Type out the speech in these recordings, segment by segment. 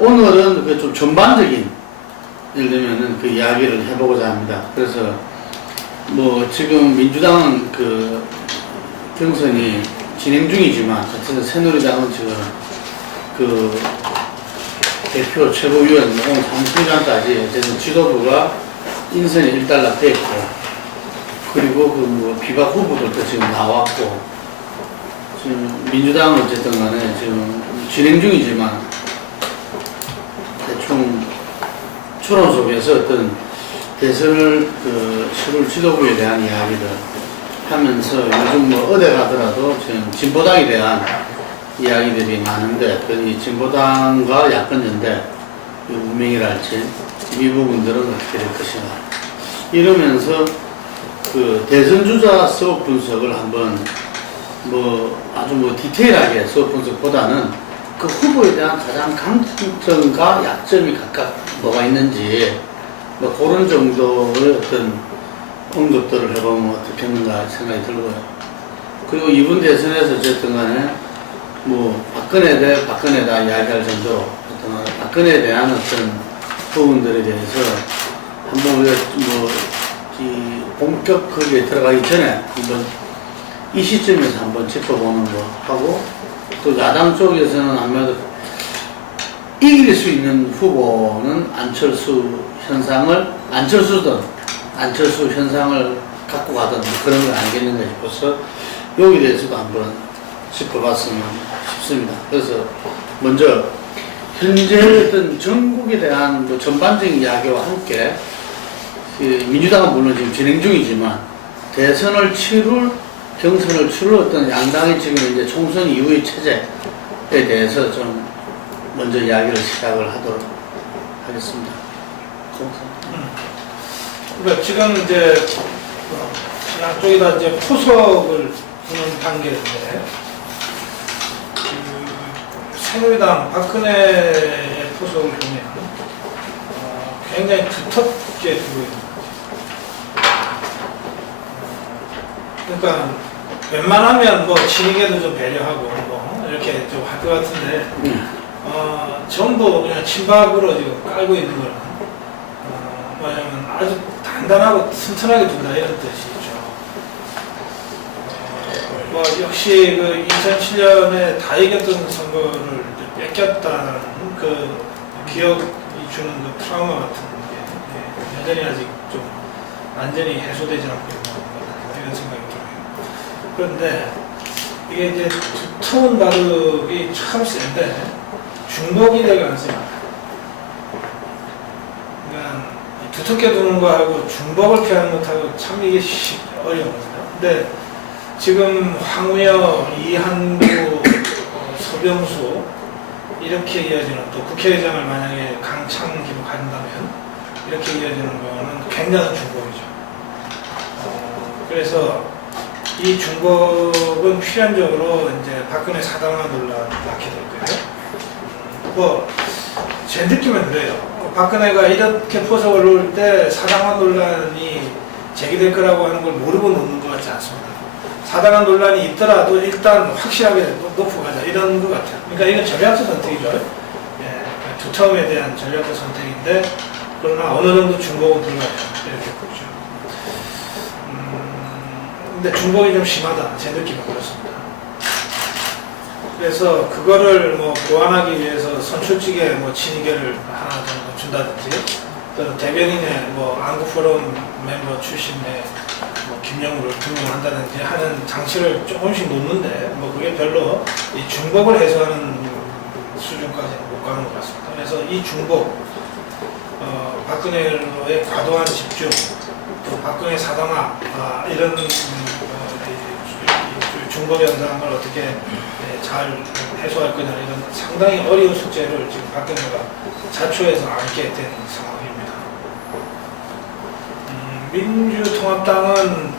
오늘은 그 좀 전반적인, 예를 들면은 그 이야기를 해보고자 합니다. 그래서 뭐 지금 민주당은 그 경선이 진행 중이지만, 어쨌든 새누리당은 지금 그 대표 최고위원 오늘 사무총장까지 어쨌든 지도부가 인선이 일단락됐고, 그리고 그 뭐 비박 후보들도 지금 나왔고, 지금 민주당은 어쨌든 간에 지금 진행 중이지만 대충 추론 속에서 어떤 대선을 그 시골 지도부에 대한 이야기를 하면서 요즘 뭐 어디 가더라도 지금 진보당에 대한 이야기들이 많은데, 이 진보당과 야권연대 운명이랄지 이 부분들은 어떻게 될 것인가, 이러면서 그 대선 주자 수업 분석을 한번 뭐 아주 뭐 디테일하게 수업 분석보다는 그 후보에 대한 가장 강점과 약점이 각각 뭐가 있는지 뭐 그런 정도의 어떤 언급들을 해보면 어떻겠는가 생각이 들고요. 그리고 이번 대선에서 어쨌든 간에 뭐 박근혜 대 박근혜다 이야기할 정도로 어떤 박근혜에 대한 어떤 부분들에 대해서 한번 우리가 뭐 이 본격 거기에 들어가기 전에 한번 이 시점에서 한번 짚어보는 거 하고, 또 야당 쪽에서는 아무래도 이길 수 있는 후보는 안철수 현상을 갖고 가던 그런 건 아니겠는가 싶어서 여기에 대해서도 한번 짚어봤으면 싶습니다. 그래서 먼저 현재 어떤 전국에 대한 뭐 전반적인 이야기와 함께 민주당은 물론 지금 진행 중이지만 경선을 치룰 어떤 양당의 지금 이제 총선 이후의 체제에 대해서 좀 먼저 이야기를 시작을 하도록 하겠습니다. 그러니까 지금 이제 양쪽에다 이제 포석을 두는 단계인데, 새누리당 박근혜의 포석을 보면 굉장히 두텁게 두고 있는. 그러니까 웬만하면 뭐 친이계도 좀 배려하고 뭐 이렇게 좀 할 것 같은데, 전부 그냥 친박으로 지금 깔고 있는 거는 뭐냐면 아주 단단하고 튼튼하게 둔다 이런 뜻이죠. 뭐 역시 그 2007년에 다 이겼던 선거를 뺏겼다는 그 기억이 주는 그 트라우마 같은 게 여전히 아직 좀 완전히 해소되지 않고 있는 것 같다 이런 생각이 들어요. 그런데 이게 이제 두터운 바둑이 참 센데 중복이 되가 않습니다. 그러니까 두텁게 두는 거하고 중복을 피하는 것하고 참 이게 어려웁니다. 근데 지금 황우여, 이한구, 서병수 이렇게 이어지는, 또 국회의장을 만약에 강창기로 간다면 이렇게 이어지는 거는 굉장한 중복이죠. 그래서 이 중복은 필연적으로 이제 박근혜 사당화 논란을 낳게 될 거예요. 뭐 제 느낌은 그래요. 박근혜가 이렇게 포석을 놓을 때 사당화 논란이 제기될 거라고 하는 걸 모르고 놓는 것 같지 않습니다. 사당화 논란이 있더라도 일단 확실하게 놓고 가자 이런 것 같아요. 그러니까 이건 전략적 선택이죠. 예, 두터움에 대한 전략적 선택인데, 그러나 어느 정도 중복은 불가해요. 이렇게 보죠. 근데 중복이 좀 심하다. 제 느낌은 그렇습니다. 그래서 그거를 뭐 보완하기 위해서 선출직에 뭐 친이계를 하나 정도 준다든지, 또 대변인의 뭐 안구포럼 멤버 출신의 뭐 김영우를 등용한다든지 하는 장치를 조금씩 놓는데, 뭐 그게 별로 이 중복을 해소하는 수준까지는 못 가는 것 같습니다. 그래서 이 중복, 박근혜의 과도한 집중, 또 박근혜 사당화, 이런 중복 현상을 어떻게 잘 해소할 거냐, 이런 상당히 어려운 숙제를 지금 박근혜가 자초해서 안게 된 상황입니다. 민주통합당은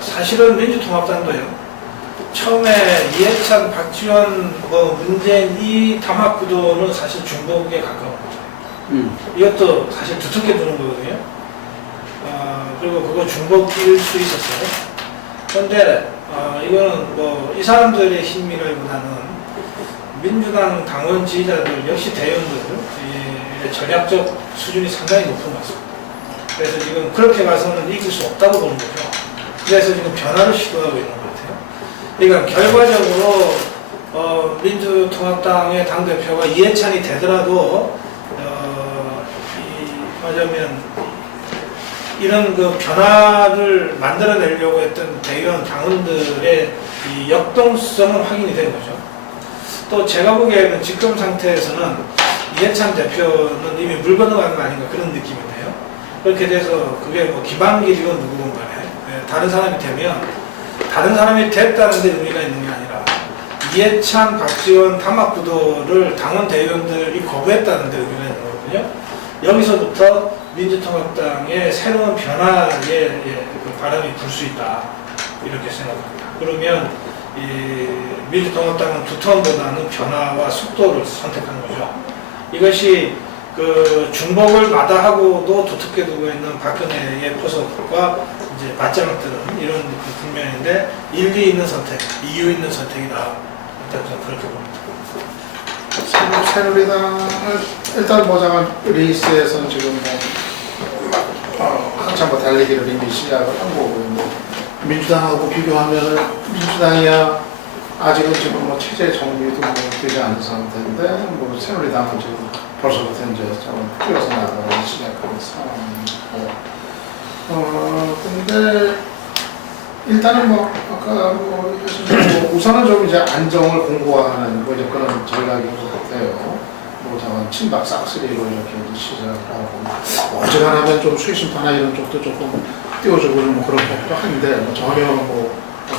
사실은 민주통합당도요, 처음에 이해찬, 박지원, 문재인 이 담합 구도는 사실 중복에 가까운 거죠. 이것도 사실 두텁게 두는 거거든요. 그리고 그거 중복일 수 있었어요. 그런데 이거는 뭐 이 사람들의 힘이라기보다는 민주당 당원 지지자들 역시 대의원들 이 전략적 수준이 상당히 높은 것 같습니다. 그래서 지금 그렇게 봐서는 이길 수 없다고 보는 거죠. 그래서 지금 변화를 시도하고 있는 것 같아요. 그러니까 결과적으로 민주통합당의 당대표가 이해찬이 되더라도 하자면 이런 그 변화를 만들어내려고 했던 대의원 당원들의 이 역동성은 확인이 된 거죠. 또 제가 보기에는 지금 상태에서는 이해찬 대표는 이미 물 건너가는 거 아닌가 그런 느낌인데요. 그렇게 돼서 그게 뭐 김한길이건 누구건 간에 다른 사람이 되면 다른 사람이 됐다는 데 의미가 있는 게 아니라 이해찬, 박지원 담합구도를 당원 대의원들이 거부했다는 데 의미가 있는 거거든요. 여기서부터 민주통합당의 새로운 변화의 그 바람이 불 수 있다 이렇게 생각합니다. 그러면 이 민주통합당은 두터움보다는 변화와 속도를 선택한 거죠. 이것이 그 중복을 마다하고도 두텁게 두고 있는 박근혜의 포석과 이제 맞짱을 뜨는 이런 그 국면인데 일리 있는 선택, 이유 있는 선택이다. 일단 저는 그렇게 봅니다. 새누리당을 일단 보자면 레이스에서는 지금 한참 달리기를 이미 시작을 한 거고 민주당하고 비교하면은 민주당이야 아직은 지금 체제 정비도 되지 않은 상태인데 새누리당은 지금 벌써부터 이제 좀 뛰어서 나가기 시작하는 상황이고 근데 일단은 아까 우선은 좀 이제 안정을 공고하는 이제 그런 전략인 것 같아요. 다만 친박 싹쓸이로 이렇게 시작을 하고 어지간하면 좀 수의심파나 이런 쪽도 조금 띄워주고 좀 그런 것도 한데 전혀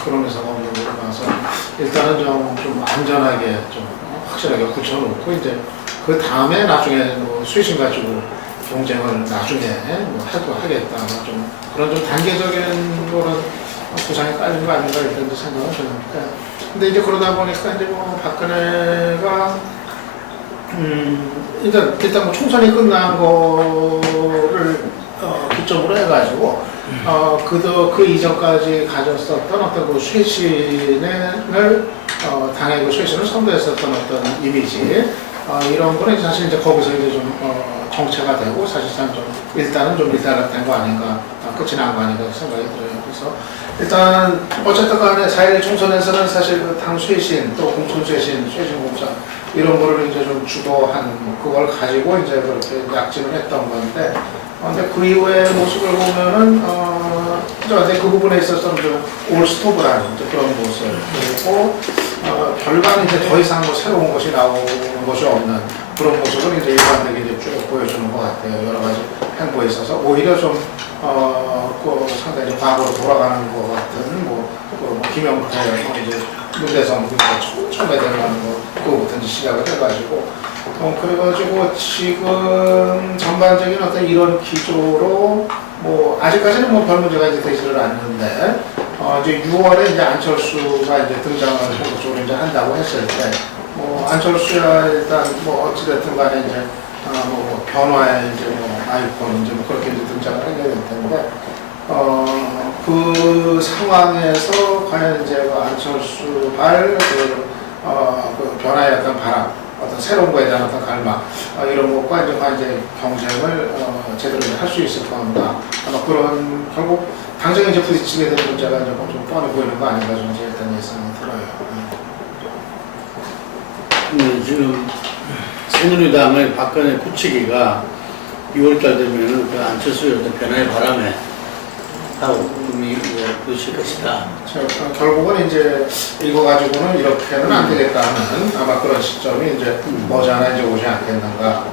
그런 회사가 없는 걸 봐서 일단은 좀 안전하게 좀 확실하게 굳혀놓고 이제 그 다음에 나중에 수의심 가지고 경쟁을 나중에 해도 하겠다 좀 그런 좀 단계적인 거는 구상이 깔린 거 아닌가 이런 생각을 드는데 근데 이제 그러다 보니까 이제 박근혜가 일단 총선이 끝난 거를 기점으로 해가지고 그 이전까지 가졌었던 어떤 그 쇄신을 당의 그 쇄신을 선도했었던 어떤 이미지 이런 거는 사실 이제 거기서 이제 좀 정체가 되고 사실상 좀 일단은 좀 일단락된 거 아닌가 끝이 난 거 아닌가 생각이 들어요. 그래서 일단 어쨌든 간에 4.1 총선에서는 사실 그 당 쇄신 또 공천 쇄신, 쇄신공사 이런 거를 이제 좀 주도한 그걸 가지고 이제 그렇게 약진을 했던 건데 근데 그 이후의 모습을 보면은 이제 그 부분에 있어서는 좀 올스톱을 이제 그런 모습 그리고 별반 이제 더 이상 새로운 것이 나오는 것이 없는 그런 모습을 이제 일반적으로 이제 쭉 보여주는 것 같아요. 여러 가지 행보에 있어서 오히려 좀 상당히 과거로 돌아가는 것 같은 김영태 이제 문대성 처음에 들어가는 거 그거부터 이제 시작을 해가지고 그래가지고 지금 전반적인 어떤 이런 기조로 아직까지는 별 문제가 이제 되지를 않는데 이제 6월에 이제 안철수가 이제 등장을 본격적으로 이제 한다고 했을 때 안철수야 일단 어찌됐든 간에 이제 변화의 이제 아이콘 이제 그렇게 이제 등장을 하게 될 텐데 그 상황에서 과연 이제 안철수발 그 변화의 어떤 바람, 어떤 새로운 거에 대한 어떤 갈망 이런 것과 이제 경쟁을 제대로 할 수 있을 건가 그런 결국 당장에 이제 부딪히게 될 문제가 이제 좀 뻔히 보이는 거 아닌가 좀 일단 예상이 들어요. 지금 새누리당의 박근혜 굳히기가 6월달 되면은 그 안철수의 어떤 변화의 바람에 하고 그것일 것이다. 결국은 이제 읽어가지고는 이렇게는 안 되겠다 하는 아마 그런 시점이 이제 머지않아 이제 오지 않겠는가.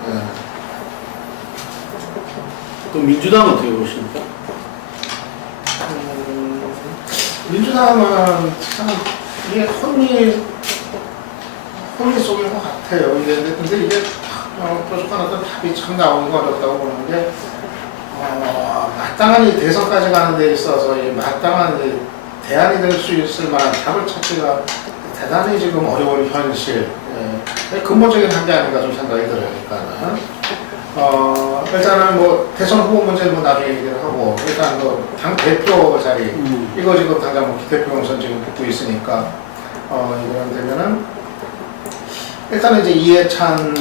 그 민주당은 어떻게 보십니까? 민주당은 참 이게 혼미 속인 것 같아요. 근데 이게 뾰족한 어떤 답이 참 나오는 거 어렵다고 보는 게 마땅한 이 대선까지 가는 데 있어서 이 마땅한 대안이 될 수 있을 만한 답을 찾기가 대단히 지금 어려운 현실. 근본적인 한계 아닌가 좀 생각이 들어요. 일단은 대선 후보 문제는 나중에 얘기를 하고 일단 당 대표 자리 이거 지금 당장 기대표 경선 지금 붙고 있으니까 이런 되면은 일단은 이제 이해찬,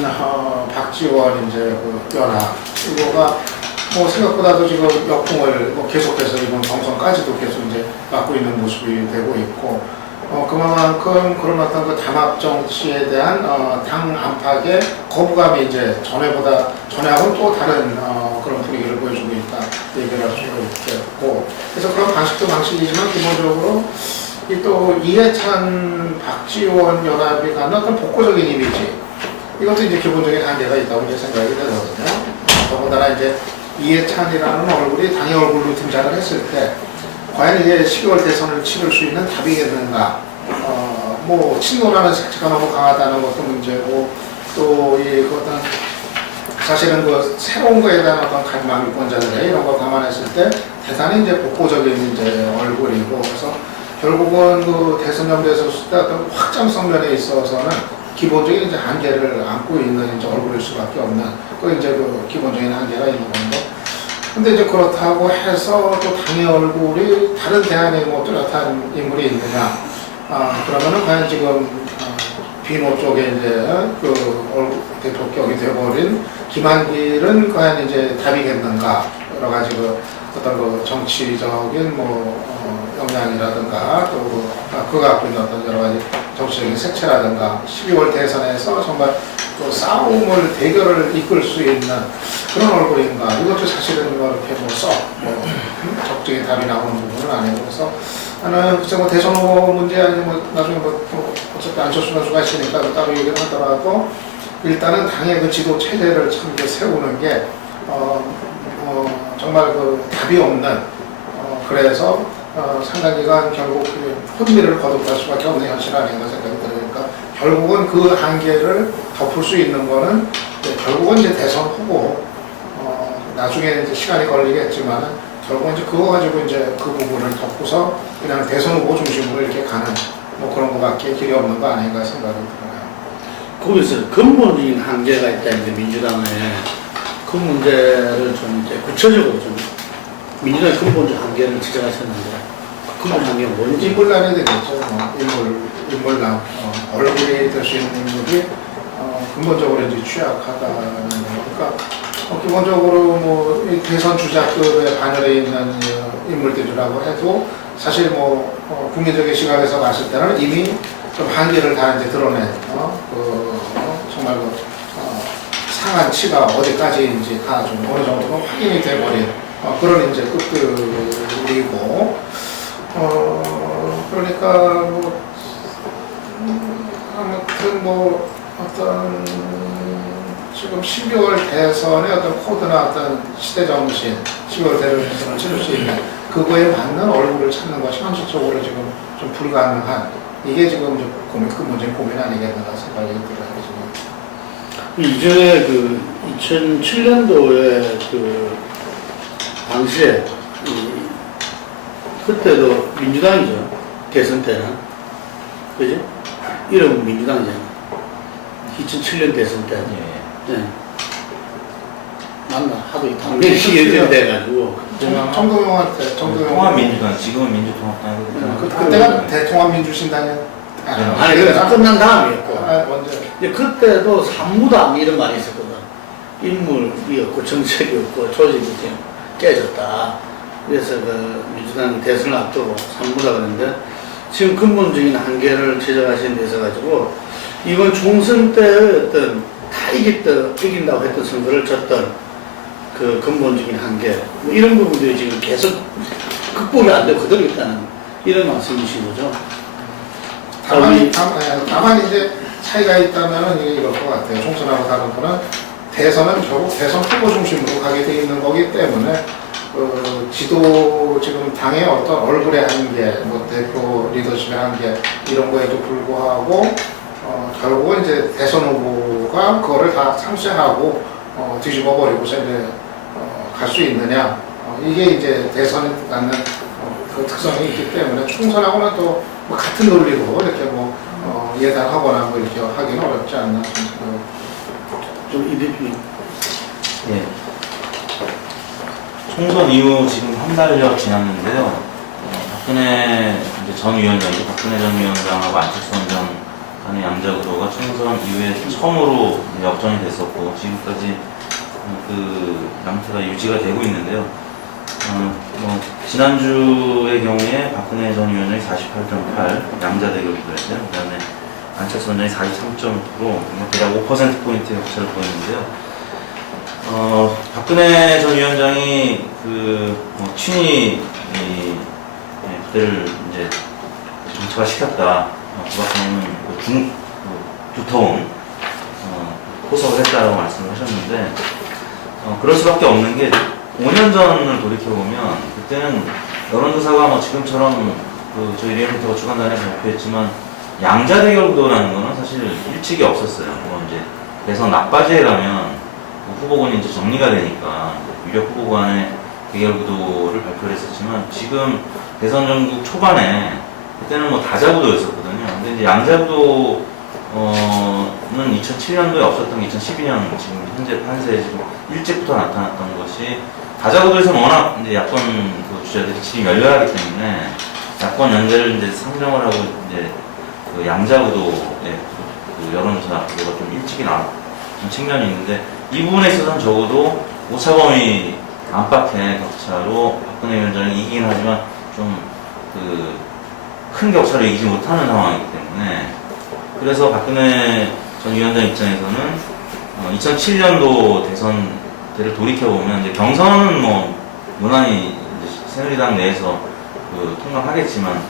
박지원 이제 그 연합 이거가 뭐 생각보다도 지금 역풍을 뭐 계속해서 이번 경선까지도 계속 이제 맡고 있는 모습이 되고 있고, 그만큼 그런 어떤 그 담합 정치에 대한 당 안팎의 거부감이 이제 전에하고는 또 다른 그런 분위기를 보여주고 있다 얘기를 할 수가 있겠고, 그래서 그런 방식도 방식이지만 기본적으로 이 또 이해찬, 박지원 연합이 갖는 어떤 복고적인 이미지, 이것도 이제 기본적인 한계가 있다고 이제 생각이 되거든요. 더군다나 이제 이해찬이라는 얼굴이 당의 얼굴로 등장을 했을 때 과연 이게 12월 대선을 치를 수 있는 답이겠는가? 뭐 친노라는 색채가 너무 강하다는 것도 문제고, 또 이 어떤 사실은 그 새로운 거에 대한 어떤 갈망, 유권자들의 이런 거 감안했을 때 대단히 이제 복고적인 이제 얼굴이고, 그래서 결국은 그 대선 연대에서 어떤 확장성 면에 있어서는 기본적인 이제 한계를 안고 있는 이제 얼굴일 수밖에 없는, 그 이제 그 기본적인 한계가 있는 건데. 근데 이제 그렇다고 해서 또 당의 얼굴이 다른 대안의 뭐 뚜렷한 인물이 있느냐? 그러면은 과연 지금 비노 쪽에 이제 그 대표격이 되어버린 김한길은 과연 이제 답이겠는가? 여러 가지 그 어떤 그 정치적인 뭐 역량이라든가 또 그가 갖고 있는 어떤 여러 가지 정치적인 색채라든가 12월 대선에서 정말 또 싸움을 대결을 이끌 수 있는 그런 얼굴인가, 이것도 사실은 뭐 이렇게 뭐 적극적인 답이 나오는 부분은 아니고, 그래서 나는 글쎄 뭐 대선 후보 문제 아니면 뭐 나중에 뭐 어차피 안철수 선수가 있으니까 따로 얘기를 하더라도 일단은 당의 그 지도 체제를 참 세우는 게 정말 그 답이 없는, 그래서 상당 기간 결국 그 혼미를 거듭할 수밖에 없는 현실 아닌가 생각이 들으니까, 결국은 그 한계를 덮을 수 있는 거는 결국은 이제 대선 후보, 나중에 이제 시간이 걸리겠지만은 결국은 이제 그거 가지고 이제 그 부분을 덮고서 그냥 대선 후보 중심으로 이렇게 가는 뭐 그런 거밖에 길이 없는 거 아닌가 생각이 들어요. 거기서 근본적인 한계가 있다, 이제 민주당에. 그 문제를 좀 이제 구체적으로 좀 민주당의 근본적 한계를 지적하셨는데, 그 근본 한계가 뭔지. 인물난이 되겠죠. 인물난, 얼굴이 될 수 있는 인물이 근본적으로 이제 취약하다는 거. 그러니까 기본적으로 뭐 대선 주자급에 반열에 있는 인물들이라고 해도 사실 뭐 국민적인 시각에서 봤을 때는 이미 좀 한계를 다 이제 드러낸 정말 그 상한치가 어디까지인지 다 좀 어느 정도는 확인이 돼버린 그런 이제 끝들이고, 그러니까 뭐 아무튼 뭐 어떤 지금 12월 대선의 어떤 코드나 어떤 시대 정신, 12월 대선을 치를 수 있는 그거에 맞는 얼굴을 찾는 것이 현실적으로 지금 좀 불가능한, 이게 지금 근본적인 고민 아니겠는가 생각이 들어요. 이전에 그 2007년도에 그 당시에 그때도 민주당이죠. 대선 때는. 그지? 이름은 민주당이잖아. 2007년 대선 때. 네. 맞나? 하도 당연히 시기를 돼가지고. 정동영한테, 통합민주당, 지금은 민주통합당이거든요. 그때가 대통합민주신당이 아니, 그래서 끝난 다음이었고. 언제? 그때도 산무당 이런 말이 있었거든. 인물이었고, 정책이었고, 조직이 지금 깨졌다. 그래서 그 민주당 대선을 앞두고 산무다 그랬는데, 지금 근본적인 한계를 지적하신 데서 가지고, 이번 총선 때의 어떤 다 이긴다고 했던 선거를 졌던 그 근본적인 한계, 뭐 이런 부분들이 지금 계속 극복이 안 되고 그대로 있다는 이런 말씀이신 거죠. 다만 이제 차이가 있다면은 이게 이럴 것 같아요. 총선하고 다른 거는 대선은 결국 대선 후보 중심으로 가게 돼 있는 거기 때문에 지도 지금 당의 어떤 얼굴의 한계, 뭐 대표 리더십의 한계 이런 거에도 불구하고 결국은 이제 대선 후보가 그거를 다 상쇄하고 뒤집어 버리고서 이제 갈 수 있느냐, 이게 이제 대선이 갖는 그 특성이 있기 때문에 총선하고는 또 뭐 같은 논리로 이렇게 뭐 예단하거나 뭐 이렇게 하기는 어렵지 않나 싶어요. 좀 이 대표님. 예. 총선 이후 지금 한 달여 지났는데요. 박근혜 이제 전 위원장, 박근혜 전 위원장하고 안철수 원장 박근혜 양자구도가 총선 이후에 처음으로 역전이 됐었고 지금까지 그 양태가 유지가 되고 있는데요. 지난주의 경우에 박근혜 전 위원장이 48.8 양자 대결구도였어요. 그 다음에 안철수 원장이 43.9로 대략 5%포인트 격차를 보였는데요. 박근혜 전 위원장이 친위 부대를 이제 정치화 시켰다. 그 박근혜는 두터운 포석을 했다라고 말씀을 하셨는데, 그럴 수밖에 없는 게 5년 전을 돌이켜보면 그때는 여론조사가 지금처럼 저희 리얼미터가 주간단위에서 발표했지만 양자 대결 구도라는 거는 사실 일찍이 없었어요. 이제 대선 막바지에 가면 후보군이 이제 정리가 되니까 유력 후보 간의 대결 구도를 발표를 했었지만 지금 대선 전국 초반에 그때는 다자구도였었거든요. 근데 이제 양자구도는 2007년도에 없었던 게 2012년 지금 현재 판세에 지금 일찍부터 나타났던 것이 다자구도에서는 워낙 이제 야권 주자들이 질이 열렬하기 때문에 야권 연대를 이제 상정을 하고 이제 양자구도의 여론조사 구도가 좀 일찍이 나왔던 측면이 있는데 이 부분에 있어서는 적어도 오차범위 안팎의 격차로 박근혜 위원장이 이기긴 하지만 좀 큰 격차를 이기지 못하는 상황이기 때문에 그래서 박근혜 전 위원장 입장에서는 2007년도 대선 때를 돌이켜보면 이제 경선은 무난히 새누리당 내에서 통과하겠지만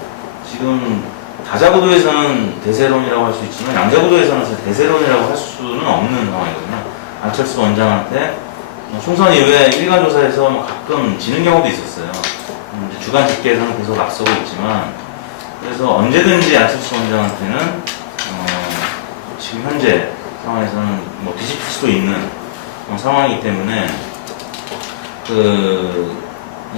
지금 다자구도에서는 대세론이라고 할 수 있지만 양자구도에서는 사실 대세론이라고 할 수는 없는 상황이거든요. 안철수 원장한테 총선 이후에 일간조사에서 가끔 지는 경우도 있었어요. 주간 집계에서는 계속 앞서고 있지만 그래서 언제든지 안철수 원장한테는 지금 현재 상황에서는 뒤집힐 수도 있는 상황이기 때문에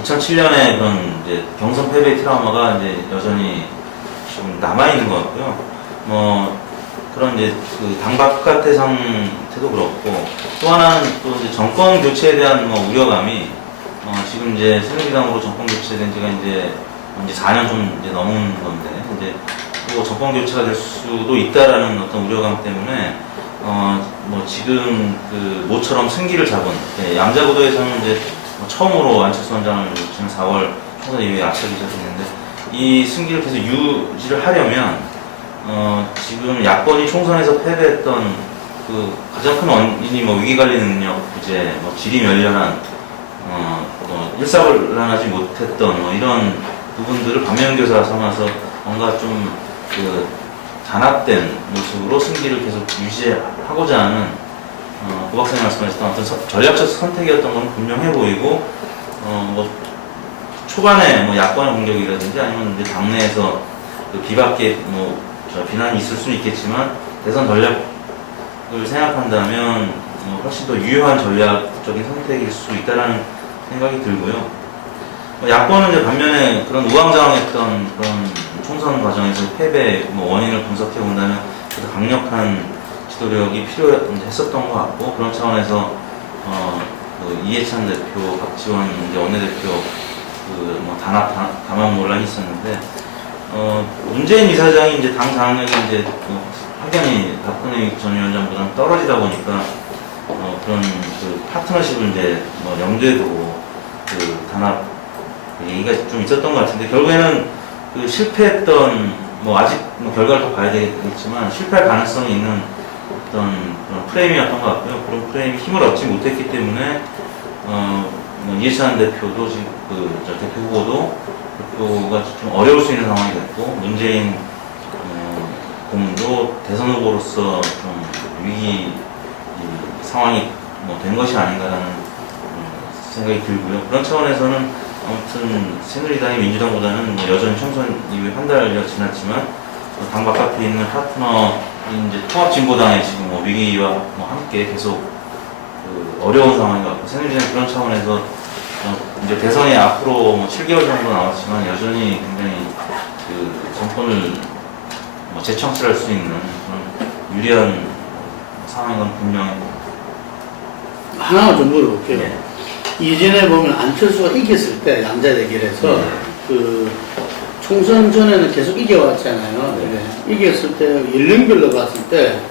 2007년에 그런 이제 경선 패배의 트라우마가 이제 여전히 지금 남아있는 것 같고요. 그런 이제 당 바깥의 상태도 그렇고 또 하나는 또 이제 정권 교체에 대한 우려감이 지금 이제 새누리당으로 정권 교체된 지가 이제 4년 좀 이제 넘은 건데 이제 또 정권 교체가 될 수도 있다라는 어떤 우려감 때문에 지금 모처럼 승기를 잡은 양자구도에서는 이제 처음으로 안철수 원장을 지난 4월 총선 이후에 앞서기 시작했는데 이 승기를 계속 유지를 하려면 지금 야권이 총선에서 패배했던 가장 큰 원인이 위기관리 능력 부재, 질이 멸렬한 일사불란하지 못했던 이런 부분들을 반면교사 삼아서 뭔가 좀 단합된 모습으로 승기를 계속 유지하고자 하는 고 박사님 말씀하셨던 어떤 전략적 선택이었던 건 분명해 보이고 초반에 야권의 공격이라든지 아니면 이제 당내에서 비박계 비난이 있을 수는 있겠지만 대선 전략을 생각한다면 훨씬 더 유효한 전략적인 선택일 수 있다라는 생각이 들고요. 야권은 이제 반면에 그런 우왕좌왕했던 그런 총선 과정에서 패배 원인을 분석해 본다면 그래도 강력한 지도력이 필요했었던 것 같고 그런 차원에서 이해찬 대표, 박지원 이제 원내대표 담합 논란이 있었는데 문재인 이사장이 이제 당 장악력이 이제 확연히 박근혜 전 위원장보다는 떨어지다 보니까 그런 파트너십을 이제 염두에 두고 단합 얘기가 좀 있었던 것 같은데 결국에는 실패했던 아직 결과를 더 봐야 되겠지만 실패할 가능성이 있는 어떤 그런 프레임이었던 것 같고요. 그런 프레임이 힘을 얻지 못했기 때문에 이해찬 대표도 지금 대표 후보가 좀 어려울 수 있는 상황이 됐고 문재인 고문도 대선 후보로서 좀 위기 상황이 된 것이 아닌가라는 생각이 들고요. 그런 차원에서는 아무튼 새누리당이 민주당보다는 여전히 총선 이후에 한 달여 지났지만 당 바깥에 있는 파트너인 이제 통합진보당의 지금 위기와 함께 계속 어려운 상황인 것 같고 새누리당 그런 차원에서 이제 대선이 앞으로 7개월 정도 남았지만 여전히 굉장히 정권을 재청취할 수 있는 그런 유리한 상황인 건 분명합니다. 하나만 좀 물어볼게요. 네. 이전에 보면 안철수가 이겼을 때 양자 대결에서 총선 전에는 계속 이겨왔잖아요. 네. 네. 이겼을 때 연령별로 봤을 때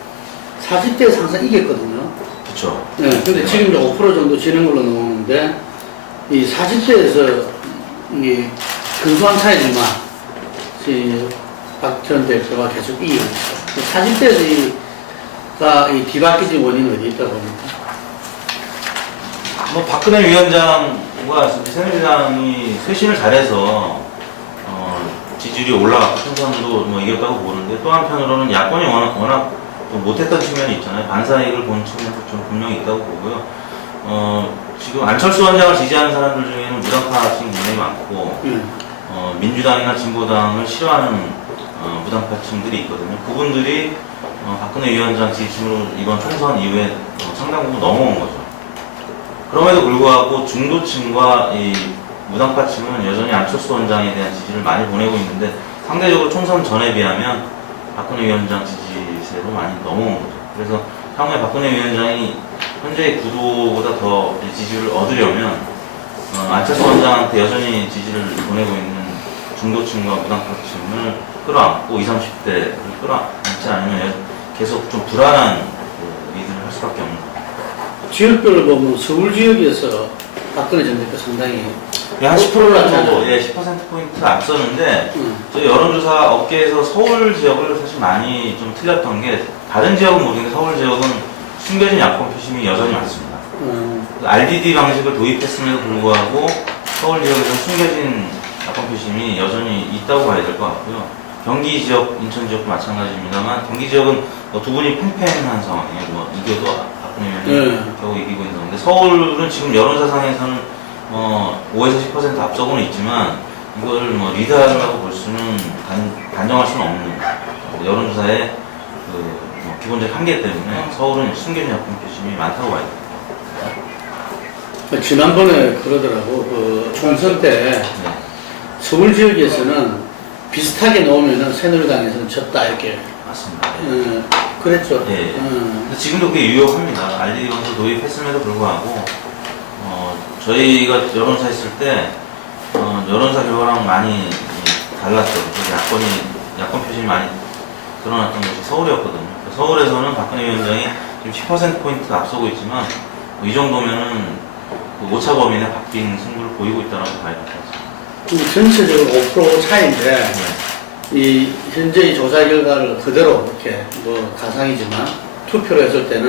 40대에서 항상 이겼거든요. 그렇죠. 네, 근데 지금 이제 5% 정도 지는 걸로 나오는데 이 40대에서 이 근소한 차이지만 박 전 대표가 계속 이기고 있어요. 40대에서 이 뒤바뀌진 원인은 어디 있다고 봅니까? 뭐 박근혜 위원장과 새누리당이 쇄신을 잘해서 지지율이 올라갔고 총선도 뭐 이겼다고 보는데 또 한편으로는 야권이 워낙 또 못했던 측면이 있잖아요. 반사이익을 본 측면도 좀 분명히 있다고 보고요. 지금 안철수 원장을 지지하는 사람들 중에는 무당파층이 굉장히 많고 민주당이나 진보당을 싫어하는 무당파층들이 있거든요. 그분들이 박근혜 위원장 지지층으로 이번 총선 이후에 상당 부분 넘어온 거죠. 그럼에도 불구하고 중도층과 이 무당파층은 여전히 안철수 원장에 대한 지지를 많이 보내고 있는데 상대적으로 총선 전에 비하면 박근혜 위원장 지지세로 많이 넘어온 거죠. 그래서 향후에 박근혜 위원장이 현재의 구도보다 더 지지를 얻으려면 안철수 원장한테 여전히 지지를 보내고 있는 중도층과 무당파층을 끌어안고 20, 30대를 끌어안지 않으면 계속 좀 불안한 리드를 할 수밖에 없는 거예요. 지역별로 보면 서울 지역에서 박근혜 전 대표 상당히 한 10% 정도, 올랐잖아요. 10%포인트 앞서는데, 저희 여론조사 업계에서 서울 지역을 사실 많이 좀 틀렸던 게, 다른 지역은 모르겠는데 서울 지역은 숨겨진 야권 표심이 여전히 많습니다. RDD 방식을 도입했음에도 불구하고 서울 지역에서 숨겨진 야권 표심이 여전히 있다고 봐야 될 것 같고요. 경기 지역, 인천 지역도 마찬가지입니다만, 경기 지역은 뭐 두 분이 팽팽한 상황이에요. 뭐 이겨도 박근혜 의원이 겨우 이기고 있는 건데, 서울은 지금 여론조사상에서는 5에서 10% 앞서고는 있지만 이걸 뭐 리드한다고 볼 수는 단정할 수는 없는 여론조사의 뭐 기본적 한계 때문에 서울은 숨겨진 야권 표심이 많다고 봐야 됩니다. 지난번에 그러더라고. 그 총선 때 네. 서울 지역에서는 비슷하게 놓으면은 새누리당에서는 졌다 이렇게. 맞습니다. 그랬죠. 예. 근데 지금도 그게 유효합니다. RDD 방식 도입했음에도 불구하고 저희가 여론조사 했을 때 여론조사 결과랑 많이 달랐죠. 그래서 야권 표심이 많이 드러났던 곳이 서울이었거든요. 서울에서는 박근혜 위원장이 지금 10%포인트 앞서고 있지만 이 정도면은 그 오차 범위내 바뀐 승부를 보이고 있다고 봐야 될 것 같습니다. 전체적으로 5% 차이인데 이 현재 이 조사 결과를 그대로 이렇게 뭐 가상이지만 투표로 했을 때는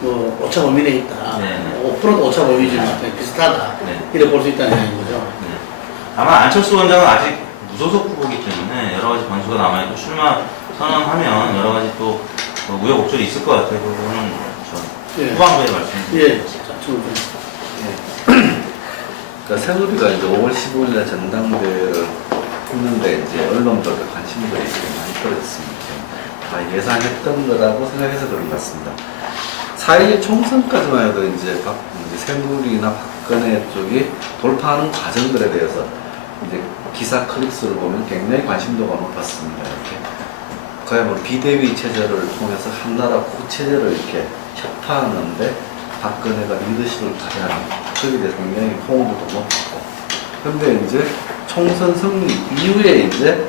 뭐 오차 범위 내에 있다. 네. 5%도 오차 범위지만 그냥 비슷하다. 네. 이렇게 볼 수 있다는 얘기인 거죠. 네. 다만 안철수 원장은 아직 무소속 후보이기 때문에 여러 가지 변수가 남아있고 출마 선언하면 여러 가지 또 우여곡절이 있을 것 같아요. 그거는 저 예. 후반부에 말씀드릴게요. 예. 자, 그러니까 새누리가 이제 5월 15일날 전당대회를 했는데 이제 언론들의 관심들이 많이 떨어졌습니다. 다 예상했던 거라고 생각해서 그런 것 같습니다. 4.1 총선까지만 해도 이제 새누리나 박근혜 쪽이 돌파하는 과정들에 대해서 이제 기사 클릭수를 보면 굉장히 관심도가 높았습니다. 이렇게 그야말로 비대위 체제를 통해서 한나라 구체제를 이렇게 협파하는데 박근혜가 리더십을 발휘하는 거기에 대해서 굉장히 호응도도 높았고, 그런데 이제 총선 승리 이후에 이제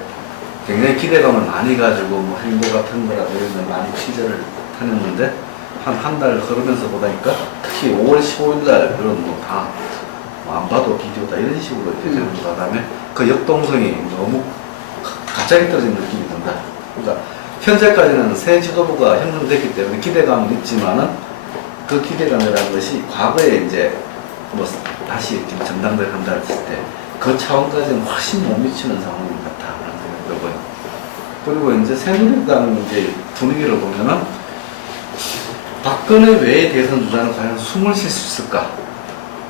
굉장히 기대감을 많이 가지고 뭐 행보 같은 거라도 이런 걸 많이 취재를 다녔는데 한 달 흐르면서 보니까 특히 5월 15일 날 그런 뭐 다 안 봐도 비디오다 이런 식으로 이렇게 되는 거 다음에 그 역동성이 너무 갑자기 떨어진 느낌이 든다. 그러니까 현재까지는 새 지도부가 형성됐기 때문에 기대감은 있지만은 그 기대감이라는 것이 과거에 이제 뭐 다시 전당대회 한다 했을 때 그 차원까지는 훨씬 못 미치는 상황인 것 같다라는 생각이 들고요. 그리고 이제 새누리당 이제 분위기를 보면은 박근혜 외의 대선 주자는 과연 숨을 쉴 수 있을까?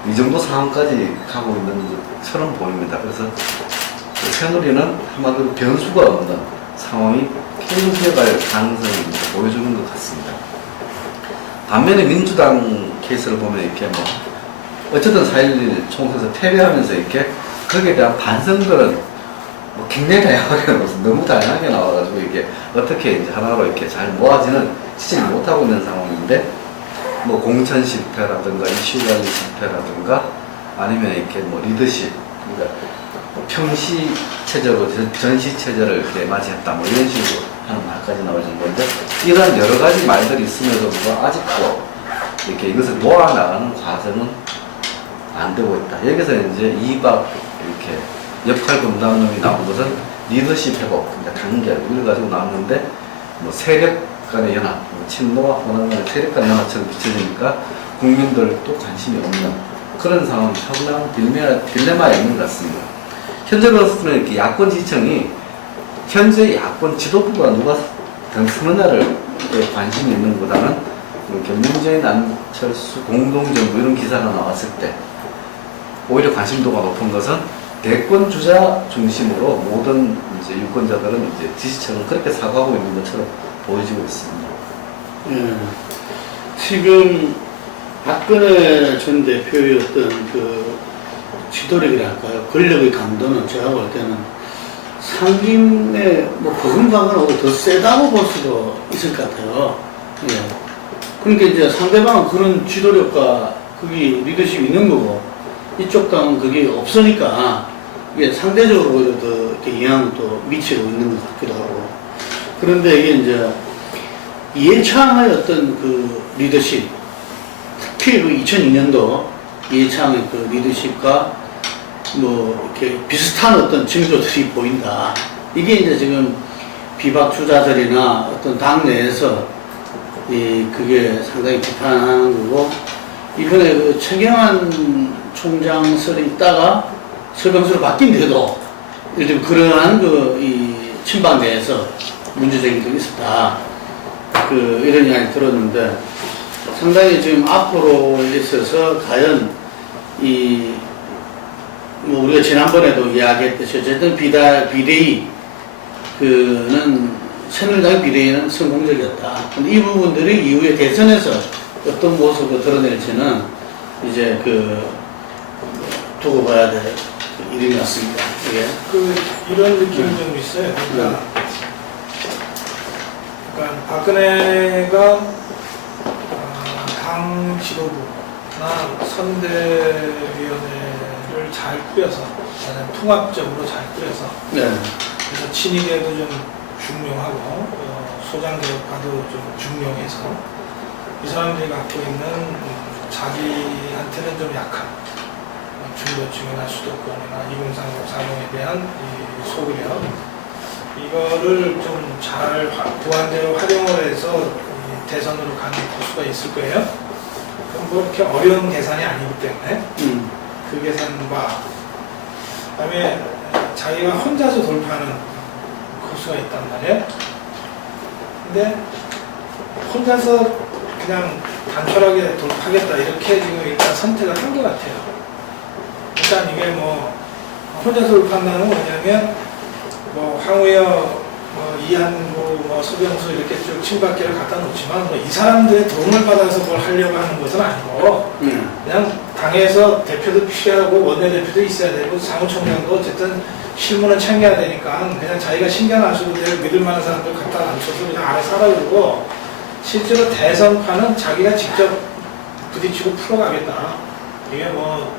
이 정도 상황까지 가고 있는 것처럼 보입니다. 그래서 새누리는 한마디로 변수가 없는 상황이 계속해갈 가능성을 보여주는 것 같습니다. 반면에 민주당 케이스를 보면 이렇게 뭐 어쨌든 4.11 총선에서 패배하면서 이렇게 거기에 대한 반성들은 뭐 굉장히 다양하게 나와서 너무 다양하게 나와가지고 이게 어떻게 이제 하나로 이렇게 잘 모아지는 지지를 못하고 있는 상황인데 뭐 공천 실패라든가 이슈 관리 실패라든가 아니면 이렇게 뭐 리더십, 그러니까 평시 체제로 전시 체제를 이렇게 맞이했다 뭐 이런 식으로 하는 말까지 나올 정도인데 이런 여러 가지 말들이 있음에도 불구하고 아직도 이렇게 이것을 모아나가는 과정은 안 되고 있다. 여기서 이제 이박 이렇게 역할 분담론이 나온 것은 리더십 회복, 그러니까 단결 이걸 가지고 나왔는데 뭐 세력 간의 연합, 뭐 친노와 호남 간의 세력 간의 연합처럼 비춰지니까 국민들도 관심이 없는 그런 상황, 상당한 딜레마에 있는 것 같습니다. 현재로서는 이렇게 야권 지지층이 현재 야권 지도부가 누가 서느냐를 관심이 있는 것보다는 이렇게 문재인, 안철수 공동정부 이런 기사가 나왔을 때 오히려 관심도가 높은 것은 대권 주자 중심으로 모든 이제 유권자들은 이제 지지층은 그렇게 사고하고 있는 것처럼 보여지고 있습니다. 예. 지금 박근혜 전 대표의 어떤 그 지도력이랄까요, 권력의 강도는 제가 볼 때는 상김의 뭐 버금가거나 더 세다고 볼 수도 있을 것 같아요. 예. 그러니까 이제 상대방은 그런 지도력과 그게 리더십이 있는 거고 이쪽 당은 그게 없으니까 이게 상대적으로 오히려 더 이렇게 영향을 또 미치고 있는 것 같기도 하고. 그런데 이게 이제 이해창의 어떤 그 리더십, 특히 그 2002년도 이해창의 그 리더십과 뭐 이렇게 비슷한 어떤 징조들이 보인다. 이게 이제 지금 비박 주자들이나 어떤 당내에서 그게 상당히 비판하는 거고, 이번에 그 최경환 총장설이 있다가 서병수로 바뀐데도 예를 들면 그러한 이 친박 내에서 문제제기도 있었다. 이런 이야기 들었는데 상당히 지금 앞으로 있어서 과연 뭐 우리가 지난번에도 이야기했듯이 어쨌든 비대위 새누리당 비대위는 성공적이었다. 근데 이 부분들이 이후에 대선에서 어떤 모습으로 드러낼지는 이제 두고 봐야 될 일인 것 같습니다. 예. 이런 느낌이 좀 있어요. 그러니까 박근혜가 당 지도부나 선대위원회를 잘 꾸려서, 통합적으로 잘 꾸려서, 네. 그래서 친이계도 좀 중용하고 소장개혁과도 좀 중용해서 이 사람들이 갖고 있는 자기한테는 좀 약한 중도층이나 수도권이나 2030, 40에 대한 이 소비력, 이거를 좀 잘 부안대로 활용을 해서 대선으로 가는 코스가 있을 거예요. 그럼 뭐 이렇게 어려운 계산이 아니기 때문에 그 계산과 그다음에 자기가 혼자서 돌파하는 코스가 있단 말이에요. 근데 혼자서 그냥 단촐하게 돌파하겠다 이렇게 지금 일단 선택을 한 것 같아요. 일단 이게 뭐 혼자서 돌파한다는 건 뭐냐면 뭐 황우여, 뭐 이한구, 뭐 서병수 이렇게 쭉 친박계를 갖다 놓지만 뭐 이 사람들의 도움을 받아서 뭘 하려고 하는 것은 아니고 그냥 당에서 대표도 필요하고 원내대표도 있어야 되고 사무총장도 어쨌든 실무는 챙겨야 되니까 그냥 자기가 신경 안 써도 되고 믿을 만한 사람들 갖다 앉혀서 그냥 알아서 하라 그러고, 실제로 대선판은 자기가 직접 부딪히고 풀어가겠다. 이게 뭐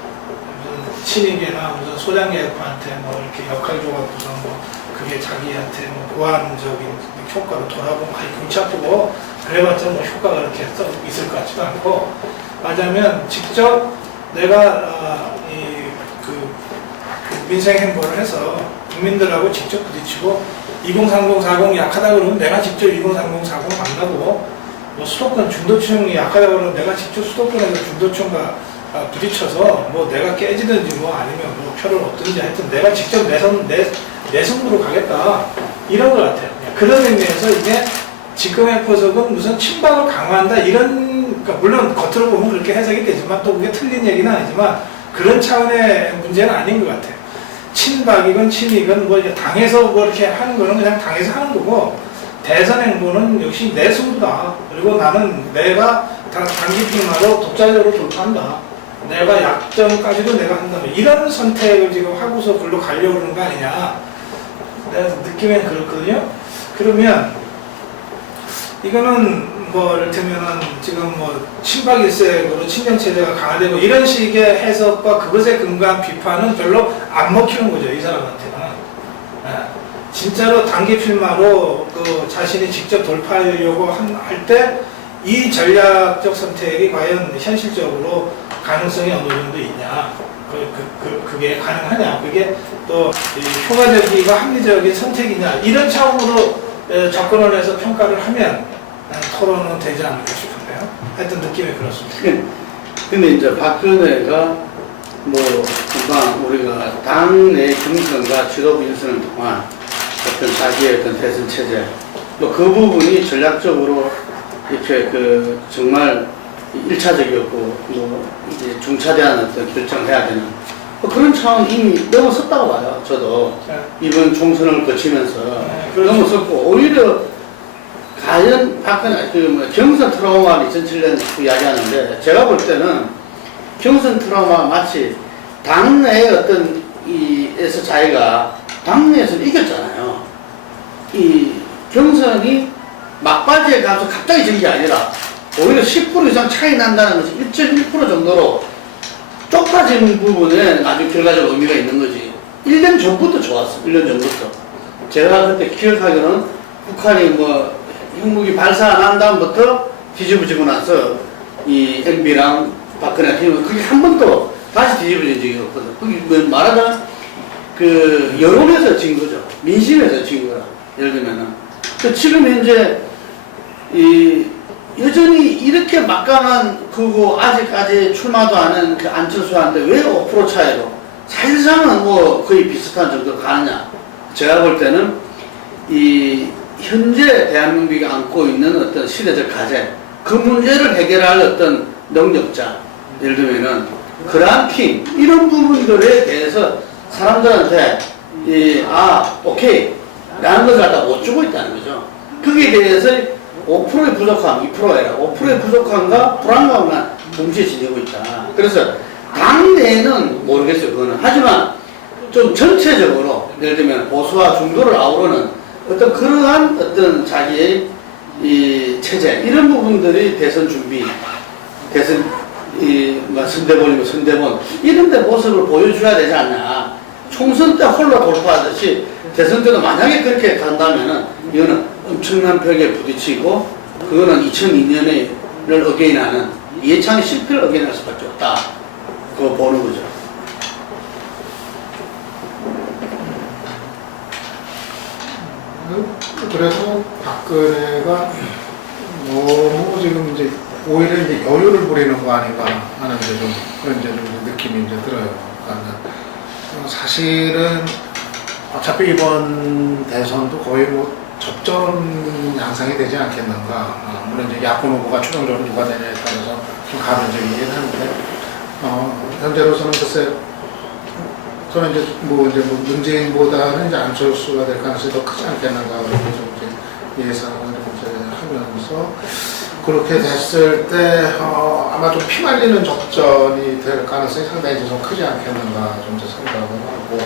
무슨 친이계나 무슨 소장계획파한테 뭐 이렇게 역할 줘갖고서 뭐 그게 자기한테 뭐 보완적인 효과로 돌아보면 골치 아프고 그래봤자 뭐 효과가 그렇게 있을 것 같지도 않고, 맞으면 직접 내가 민생 행보를 해서 국민들하고 직접 부딪히고 2030, 40 약하다 그러면 내가 직접 2030, 40 만나고, 뭐 수도권 중도층이 약하다 그러면 내가 직접 수도권에서 중도층과 부딪혀서 뭐 내가 깨지든지 뭐 아니면 뭐 표를 얻든지 하여튼 내가 직접 내 손으로 가겠다 이런 것 같아요. 그런 의미에서 이게 지금의 포석은 무슨 친박을 강화한다 이런, 그러니까 물론 겉으로 보면 그렇게 해석이 되지만 또 그게 틀린 얘기는 아니지만 그런 차원의 문제는 아닌 것 같아요. 친박이건 친이건 뭐 이제 당에서 뭐 이렇게 하는 거는 그냥 당에서 하는 거고, 대선 행보는 역시 내 승부다. 그리고 나는 내가 단기평화로 독자적으로 돌파한다. 내가 약점까지도 내가 한다. 이런 선택을 지금 하고서 글로 가려고 그러는 거 아니냐. 내가 느낌엔 그렇거든요. 그러면 이거는 뭐 이를테면은 지금 뭐 친박 일색으로 친정 체제가 강화되고 이런 식의 해석과 그것에 근거한 비판은 별로 안 먹히는 거죠, 이 사람한테는. 예. 진짜로 단기 필마로 그 자신이 직접 돌파하려고 할 때 이 전략적 선택이 과연 현실적으로 가능성이 어느 정도 있냐, 그게 가능하냐, 그게 또 효과적이고 합리적인 선택이냐, 이런 차원으로 접근을 해서 평가를 하면 토론은 되지 않을까 싶은데요. 하여튼 느낌이 그렇습니다. 근데 이제 박근혜가 뭐 금방 우리가 당내 경선과 지도부 인선을 통한 어떤 자기의 어떤 대선 체제, 또 그 부분이 전략적으로 이렇게 그 정말 1차적이었고 뭐 이제 중차대한 어떤 결정을 해야 되는 뭐 그런 차원 이미 넘어섰다고 봐요. 저도 이번 총선을 거치면서 넘어섰고, 오히려 과연 박근혜 뭐 경선 트라우마 2007년 그 이야기하는데, 제가 볼 때는 경선 트라우마 마치 당내의 어떤 이에서 자기가 당내에서 이겼잖아요. 이 경선이 막바지에 가서 갑자기 진 게 아니라 오히려 10% 이상 차이 난다는 것이 1.1% 정도로 쪽파진 부분에 아주 결과적 의미가 있는 거지. 1년 전부터 좋았어. 1년 전부터. 제가 그때 기억하기로는 북한이 뭐 핵무기 발사 안 한 다음부터 뒤집어지고 나서 이 MB랑 박근혜 팀은 그게 한 번도 다시 뒤집어진 적이 없거든. 그게 말하자면 그 여론에서 진 거죠. 민심에서 진 거라. 예를 들면은. 지금 현재 여전히 이렇게 막강한 그거 아직까지 출마도 하는 그 안철수한테 왜 5% 차이로 사실상은 뭐 거의 비슷한 정도로 가느냐. 제가 볼 때는 이 현재 대한민국이 안고 있는 어떤 시대적 과제, 그 문제를 해결할 어떤 능력자, 예를 들면은 그러한 팀, 이런 부분들에 대해서 사람들한테 오케이 라는 것을 갖다 못 주고 있다는 거죠. 거기에 대해서 5%의 부족함, 2% 아니라 5%의 부족함과 불안감만 동시에 지니고 있다. 그래서 당내에는 모르겠어요, 그거는. 하지만 좀 전체적으로 예를 들면 보수와 중도를 아우르는 어떤 그러한 어떤 자기의 이 체제, 이런 부분들이 대선 준비, 대선 뭐 선대본이고 선대본 이런 데 모습을 보여줘야 되지 않냐. 총선 때 홀로 돌파하듯이 대선 때도 만약에 그렇게 간다면은 이거는 엄청난 벽에 부딪히고, 그거는 2002년을 어게인하는 이해창의 실패를 어게인할 수밖에 없다. 그거 보는 거죠. 그래서 박근혜가 너무 지금 이제 오히려 이제 여유를 부리는 거 아닌가 하는 이제 좀 그런 이제 좀 느낌이 이제 들어요. 그러니까 사실은 어차피 이번 대선도 거의 뭐 접전 양상이 되지 않겠는가. 물론 이제 야권 후보가 최종적으로 누가 되냐에 따라서 좀 가변적이긴 한데, 현재로서는 글쎄, 저는 이제 뭐 문재인보다는 이제 안철수가 될 가능성이 더 크지 않겠는가, 이렇게 좀 이제 예상을 이제 하면서, 그렇게 됐을 때 아마 좀 피말리는 접전이 될 가능성이 상당히 좀 크지 않겠는가 좀 이제 생각을 하고,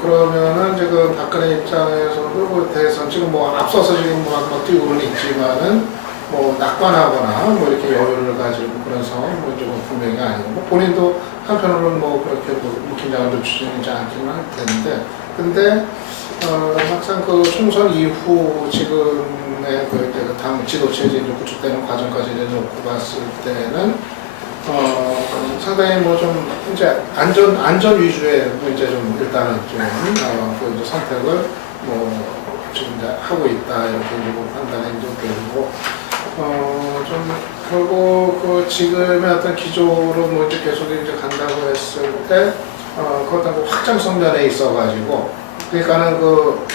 그러면은 지금 박근혜 입장에서도 대선 지금 뭐 앞서서 지금 뭐 뛰고는 있지만은 뭐 낙관하거나 뭐 이렇게 여유를 가지고 그런 상황은 뭐 좀 분명히 아니고, 뭐 본인도 한편으로는 뭐 그렇게 뭐 긴장을 늦추지 않기는 할 텐데, 근데 항상 그 총선 이후 지금의 그 당 지도체제 이제 구축되는 과정까지 이제 놓고 봤을 때는 상당히 뭐 좀 이제 안전 위주의 뭐 이제 좀 일단은 그 이제 선택을 뭐 지금 이제 하고 있다, 이렇게 이제 판단이 좀 되고, 좀 결국 그 지금의 어떤 기조로 뭐 이제 계속 이제 간다고 했을 때 그것도 뭐 확장성 면에 있어가지고, 그러니까는 그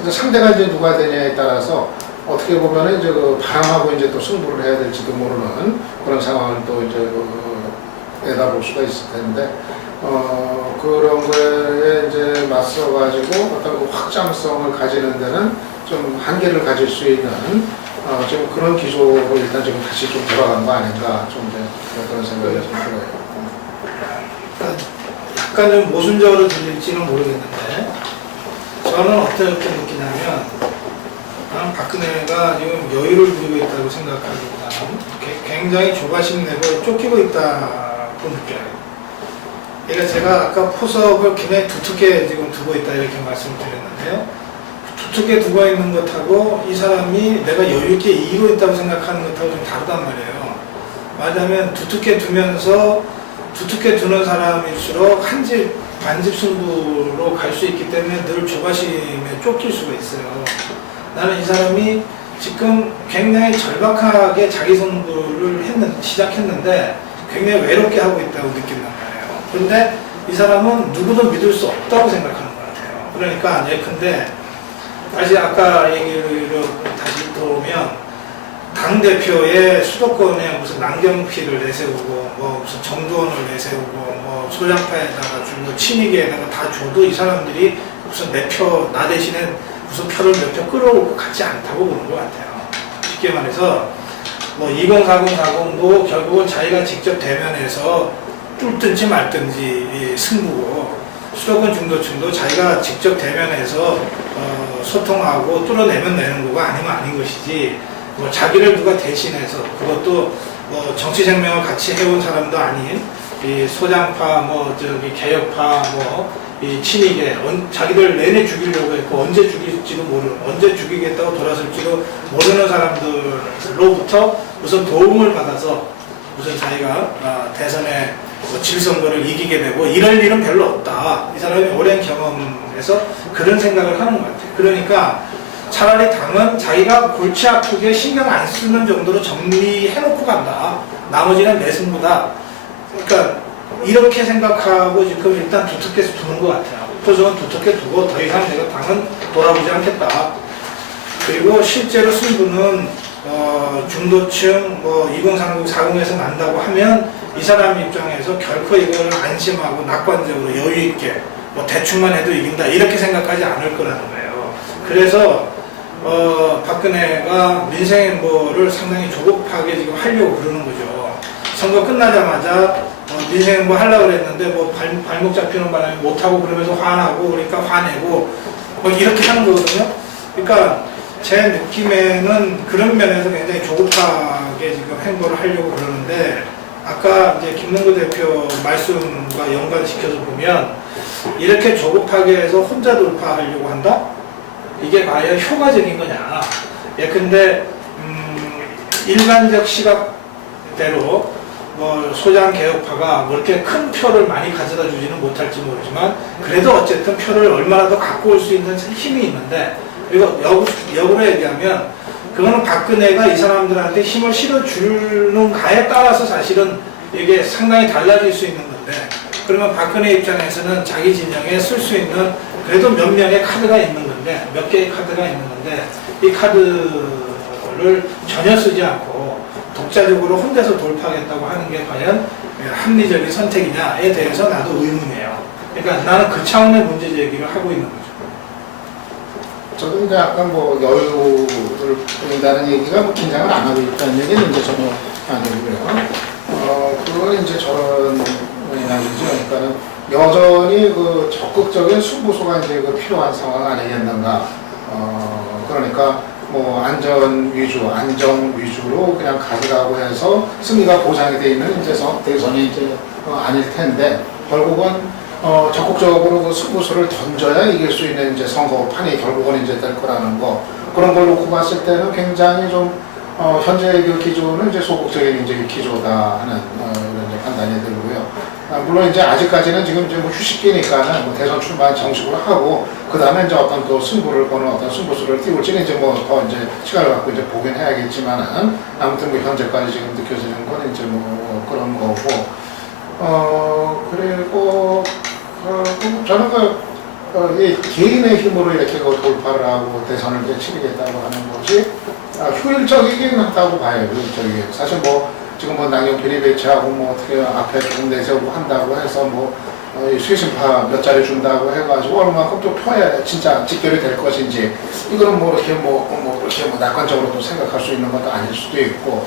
이제 상대가 이제 누가 되냐에 따라서 어떻게 보면은 이제 그 바람하고 이제 또 승부를 해야 될지도 모르는 그런 상황을 또 이제 내다볼 수가 있을 텐데, 그런 거에 이제 맞서가지고 어떤 그 확장성을 가지는 데는 좀 한계를 가질 수 있는 지금 그런 기조로 일단 지금 다시 좀 돌아간 거 아닌가, 좀 이제 그런 생각이 좀 들어요. 약간 좀 모순적으로 들릴지는 모르겠는데, 저는 어떻게 느끼냐면, 나는 박근혜가 지금 여유를 부리고 있다고 생각하기보다는 굉장히 조바심 내고 쫓기고 있다고 느껴요. 그러니까 제가 아까 포석을 굉장히 두텁게 지금 두고 있다 이렇게 말씀을 드렸는데요. 두텁게 두고 있는 것하고 이 사람이 내가 여유있게 이기고 있다고 생각하는 것하고 좀 다르단 말이에요. 말하자면 두텁게 두면서 두텁게 두는 사람일수록 한집 반집 승부로 갈 수 있기 때문에 늘 조바심에 쫓길 수가 있어요. 나는 이 사람이 지금 굉장히 절박하게 자기 승부를 시작했는데 굉장히 외롭게 하고 있다고 느낀단 말이에요. 그런데 이 사람은 누구도 믿을 수 없다고 생각하는 것 같아요. 그러니까 예컨대 다시 아까 얘기를 다시 들어오면 당대표의 수도권에 무슨 남경필을 내세우고 뭐 무슨 정두원을 내세우고 뭐 소장파에다가 주고 친이계에다가 다 줘도 이 사람들이 무슨 나 대신에 무슨 표를 몇 표 끌어올 것 같지 않다고 보는 것 같아요. 쉽게 말해서 뭐 2040도 결국은 자기가 직접 대면해서 뚫든지 말든지 승부고 수도권 중도층도 자기가 직접 대면해서 소통하고 뚫어내면 내는 거가 아니면 아닌 것이지 뭐 자기를 누가 대신해서 그것도 뭐 정치 생명을 같이 해온 사람도 아닌 이 소장파 뭐 저기 개혁파 뭐 이 친이계 자기들 내내 죽이려고 했고 언제 죽일지도 모르는 언제 죽이겠다고 돌아설지도 모르는 사람들로부터 우선 도움을 받아서 무슨 자기가 대선에 뭐 질선거를 이기게 되고 이럴 일은 별로 없다. 이 사람이 오랜 경험에서 그런 생각을 하는 것 같아요. 그러니까 차라리 당은 자기가 골치 아프게 신경 안 쓰는 정도로 정리해놓고 간다. 나머지는 내 승부다. 그러니까 이렇게 생각하고 지금 일단 두텁게 두는 것 같아요. 포석은 두텁게 두고 더 이상 내가 당은 돌아보지 않겠다. 그리고 실제로 승부는 중도층 뭐 2040에서 난다고 하면 이 사람 입장에서 결코 이걸 안심하고 낙관적으로 여유있게 뭐 대충만 해도 이긴다 이렇게 생각하지 않을 거라는 거예요. 그래서 박근혜가 민생행보를 상당히 조급하게 지금 하려고 그러는 거죠. 선거 끝나자마자 민생행보 하려고 그랬는데 뭐 발목 잡히는 바람에 못하고 그러면서 화나고 그러니까 화내고 뭐 이렇게 하는 거거든요. 그러니까 제 느낌에는 그런 면에서 굉장히 조급하게 지금 행보를 하려고 그러는데 아까 이제 김문구 대표 말씀과 연관시켜서 보면 이렇게 조급하게 해서 혼자 돌파하려고 한다? 이게 과연 효과적인 거냐? 예컨대 일반적 시각대로 뭐 소장 개혁파가 뭐 이렇게 큰 표를 많이 가져다 주지는 못할지 모르지만 그래도 어쨌든 표를 얼마나 더 갖고 올 수 있는 힘이 있는데 그리고 역으로 얘기하면 그거는 박근혜가 이 사람들한테 힘을 실어주는가에 따라서 사실은 이게 상당히 달라질 수 있는 건데 그러면 박근혜 입장에서는 자기 진영에 쓸 수 있는 그래도 몇 명의 카드가 있는 건데 몇 개의 카드가 있는 건데 이 카드를 전혀 쓰지 않고 독자적으로 혼자서 돌파하겠다고 하는 게 과연 합리적인 선택이냐에 대해서 나도 의문이에요. 그러니까 나는 그 차원의 문제 제기를 하고 있는 거죠. 저도 이제 약간 뭐 여유를 보인다는 얘기가 뭐 긴장을 안 하고 있다는 얘기는 이제 전혀 아니고요. 그건 이제 저런 이야기죠. 그러니까는 여전히 그 적극적인 승부수가 이제 그 필요한 상황 아니겠는가. 그러니까 뭐 안전 위주, 안정 위주로 그냥 가져가고 해서 승리가 보장이 돼 있는 이제 대선이 이제 아닐 텐데 결국은 적극적으로 그 승부수를 던져야 이길 수 있는 이제 선거판이 결국은 이제 될 거라는 거 그런 걸 놓고 봤을 때는 굉장히 좀 현재 그 기조는 이제 소극적인 이제 기조다 하는 이런 이제 판단이 들고요. 물론 이제 아직까지는 지금 이제 뭐 휴식기니까는 뭐 대선 출마 정식으로 하고 그 다음에 이제 어떤 또 승부를 보는 어떤 승부수를 띄울지는 이제 뭐 더 이제 시간을 갖고 이제 보긴 해야겠지만은 아무튼 뭐 현재까지 지금 느껴지는 건 이제 뭐 그런 거고 그리고 저는 이 개인의 힘으로 이렇게 돌파를 하고 대선을 이제 치르겠다고 하는 것이 효율적이긴 하다고 봐요. 효율적이 사실 뭐 지금 뭐 남경필이 배치하고 뭐 어떻게 앞에 조금 내세우고 한다고 해서 뭐 수신파 몇 자리 준다고 해가지고 얼마만큼 또 표에 진짜 직결이 될 것인지 이거는 뭐 이렇게 이렇게 낙관적으로 또 생각할 수 있는 것도 아닐 수도 있고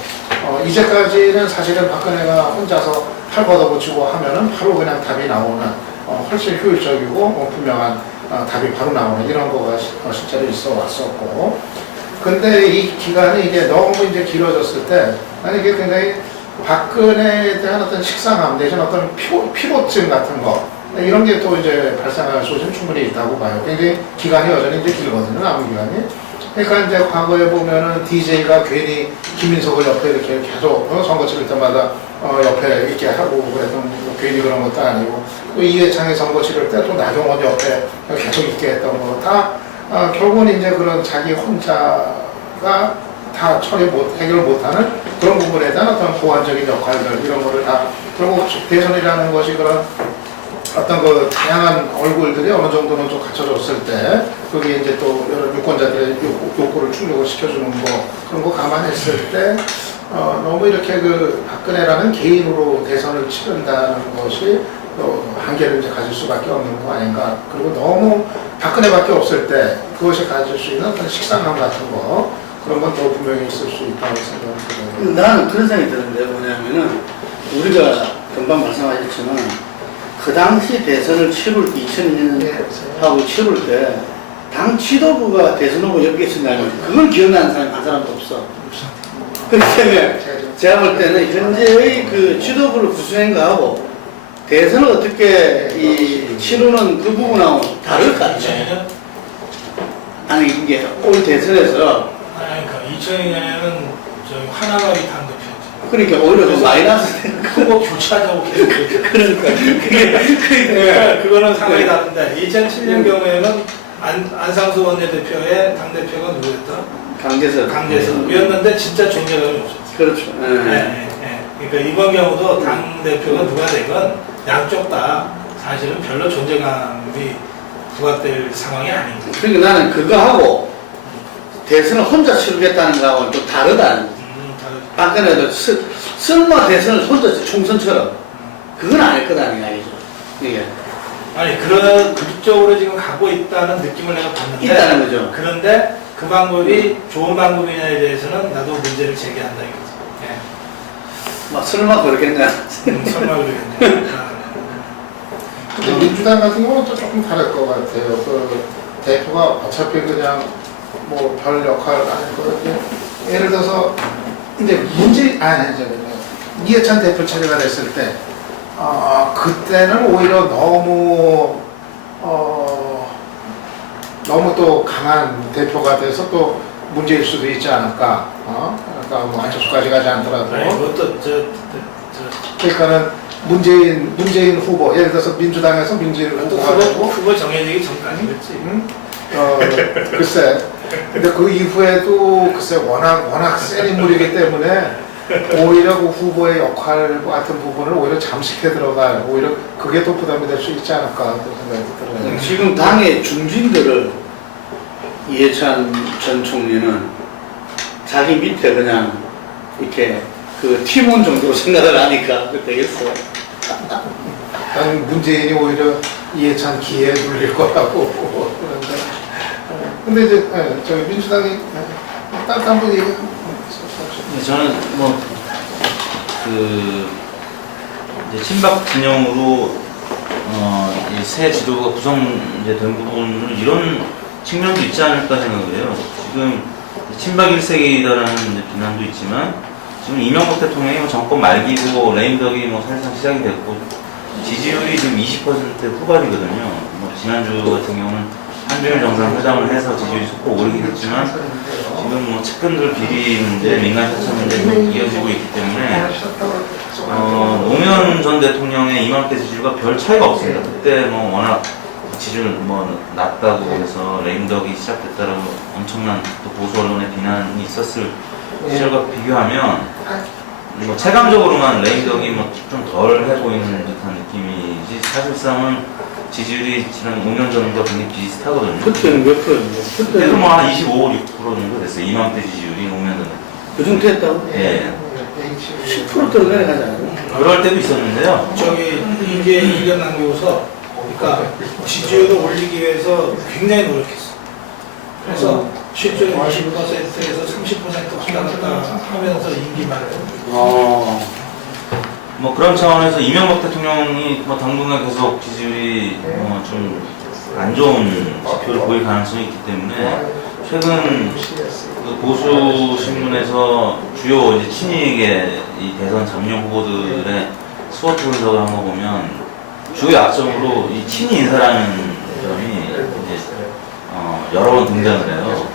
이제까지는 사실은 박근혜가 혼자서 팔 걷어붙이고 하면은 바로 그냥 답이 나오는 훨씬 효율적이고 분명한 답이 바로 나오는 이런 거가 실제로 있어 왔었고 근데 이 기간이 이게 너무 이제 길어졌을 때, 나는 이게 굉장히 박근혜에 대한 어떤 식상함 내지는 어떤 피로증 같은 거, 이런 게 또 이제 발생할 소지는 충분히 있다고 봐요. 굉장히 기간이 여전히 이제 길거든요, 남은 기간이. 그러니까 이제 과거에 보면은 DJ가 괜히 김인석을 옆에 이렇게 계속 선거 치를 때마다 옆에 있게 하고 그랬던 뭐 괜히 그런 것도 아니고, 또 이해창이 선거 치를 때 또 나경원 옆에 계속 있게 했던 거 다 결국은 이제 그런 자기 혼자가 다 해결 못하는 그런 부분에 대한 어떤 보완적인 역할들 이런 거를 다 결국 대선이라는 것이 그런 어떤 그 다양한 얼굴들이 어느 정도는 좀 갖춰졌을 때 거기에 이제 또 여러 유권자들의 욕구를 충족을 시켜주는 거 그런 거 감안했을 때 너무 이렇게 그 박근혜라는 개인으로 대선을 치른다는 것이 또 한계를 이제 가질 수밖에 없는 거 아닌가. 그리고 너무 박근혜밖에 없을 때 그것이 가질 수 있는 어떤 식상함 같은 거 그런 건 또 분명히 있을 수 있다고 생각합니다. 나는 그런 생각이 드는데 뭐냐면은 우리가 금방 말씀하셨지만 그 당시 대선을 치룰 2002년하고 치룰 때 당 지도부가 대선 후보 몇 개 있었냐면 그걸 기억나는 사람이 한 사람도 없어. 그렇기 때문에 제가 볼 때는 현재의 그 지도부를 구성한 거하고 대선을 어떻게 치르는 그 부분하고 다를 것 같아요. 아니 이게 올 대선에서 그러니까 2002년에는 저희 하나가리 당대표였죠. 그러니까 오히려 더 마이너스 그거 교체하자고 계속 그러니까 그거는 상황이 다른데 2007년 경우에는 안상수 원내대표의 당대표가 누구였다? 강재석이었는데 진짜 존재감이 없었어요. 그렇죠. 그러니까 이번 경우도 당대표가 누가 되건 양쪽 다 사실은 별로 존재감이 부각될 상황이 아닙니다. 그러니까 나는 그거하고 대선을 혼자 치르겠다는 거하고는 좀 다르다. 박근혜도 설마 대선을 혼자 총선처럼 그건 아닐 거다는 이야기죠. 이게 아니 그쪽으로 지금 가고 있다는 느낌을 내가 받는데 있다는 거죠. 그런데 그 방법이 좋은 방법이냐에 대해서는 나도 문제를 제기한다 이거지. 막 설마 그러겠냐. 설마 그러겠네. 근데 민주당 같은 경우는 또 조금 다를 것 같아요. 그 대표가 어차피 그냥 뭐 별 역할 안 했거든요. 예를 들어서 이제 이해찬 대표 체제가 됐을 때 그때는 오히려 너무 또 강한 대표가 돼서 또 문제일 수도 있지 않을까. 그러니까 뭐 안철수까지 가지 않더라도. 아니 그것도 그러니까는 문재인 후보, 예를 들어서 민주당에서 문재인 후보가 되고 후보 정해지기 전까지 그랬지. 글쎄. 근데 그 이후에도 글쎄 워낙 센 인물이기 때문에 오히려 그 후보의 역할 같은 부분을 오히려 잠식해 들어갈 오히려 그게 더 부담이 될 수 있지 않을까 그런 생각이 들어요. 지금 당의 중진들을 이해찬 전 총리는 자기 밑에 그냥 이렇게 그 팀원 정도로 생각을 하니까 되겠어. 나는 문재인이 오히려 이해찬 기회에 눌릴 거라고 그런데. 근데 이제 저희 민주당이 따뜻한 분 얘기하면 저는 이제 친박 진영으로 이 새 지도부가 구성된 부분은 이런 측면도 있지 않을까 생각을 해요. 지금 친박 일색이다라는 비난도 있지만 지금 이명박 대통령이 정권 말기고 레임덕이 사실상 시작이 됐고 지지율이 지금 20% 후반이거든요. 지난주 같은 경우는 한준일 정상회담을 해서 지지율이 소폭 오르긴 했지만 지금 측근들 비리 문제, 민간 사찰 문제가 이어지고 있기 때문에 노무현 전 대통령의 이맘때 지지율과 별 차이가 없습니다. 그때 워낙 지지율 낮다고 해서 레임덕이 시작됐다라고 엄청난 또 보수 언론의 비난이 있었을 시절과 비교하면 체감적으로만 레임덕이 좀 덜 해 보이는 듯한 느낌이지 사실상은 지지율이 지난 5년 전과 굉장히 비슷하거든요. 그때는 몇 프로였는데? 그때는 한 25, 6% 정도 됐어요. 이맘때 지지율이 5년 전에. 그 정도 했다고? 예. 10%로 내려가지 않아요? 그럴 때도 있었는데요. 이게 이견 남겨서 그러니까 지지율을 올리기 위해서 굉장히 노력했어. 그래서 실제로 20%에서 30% 왔다 갔다 하면서 임기 말을 그런 차원에서 이명박 대통령이 당분간 계속 지지율이 좀 안 좋은 지표를 보일 가능성이 있기 때문에 최근 그 보수 신문에서 주요 이제 친이계 이 대선 잠룡 후보들의 스워트 분석을 한 거 보면 주요 약점으로 이 친이 인사라는 점이 이제 여러 번 등장을 해요.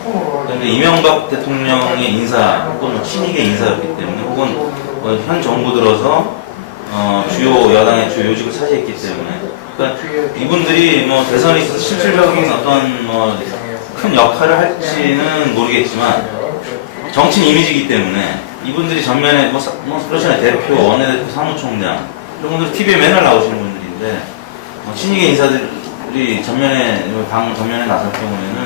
그런데 이명박 대통령의 인사 혹은 친이계 인사였기 때문에 혹은 현 정부 들어서 주요 여당의 주요 요직을 차지했기 때문에 그러니까 이분들이 뭐 대선에 있어서 실질적인 어떤 큰 역할을 할지는 모르겠지만 정치인 이미지이기 때문에 이분들이 전면에 그렇잖아요. 대표, 원내대표, 사무총장 이런 분들 TV에 맨날 나오시는 분들인데 친이계 인사들이 당 전면에 나설 경우에는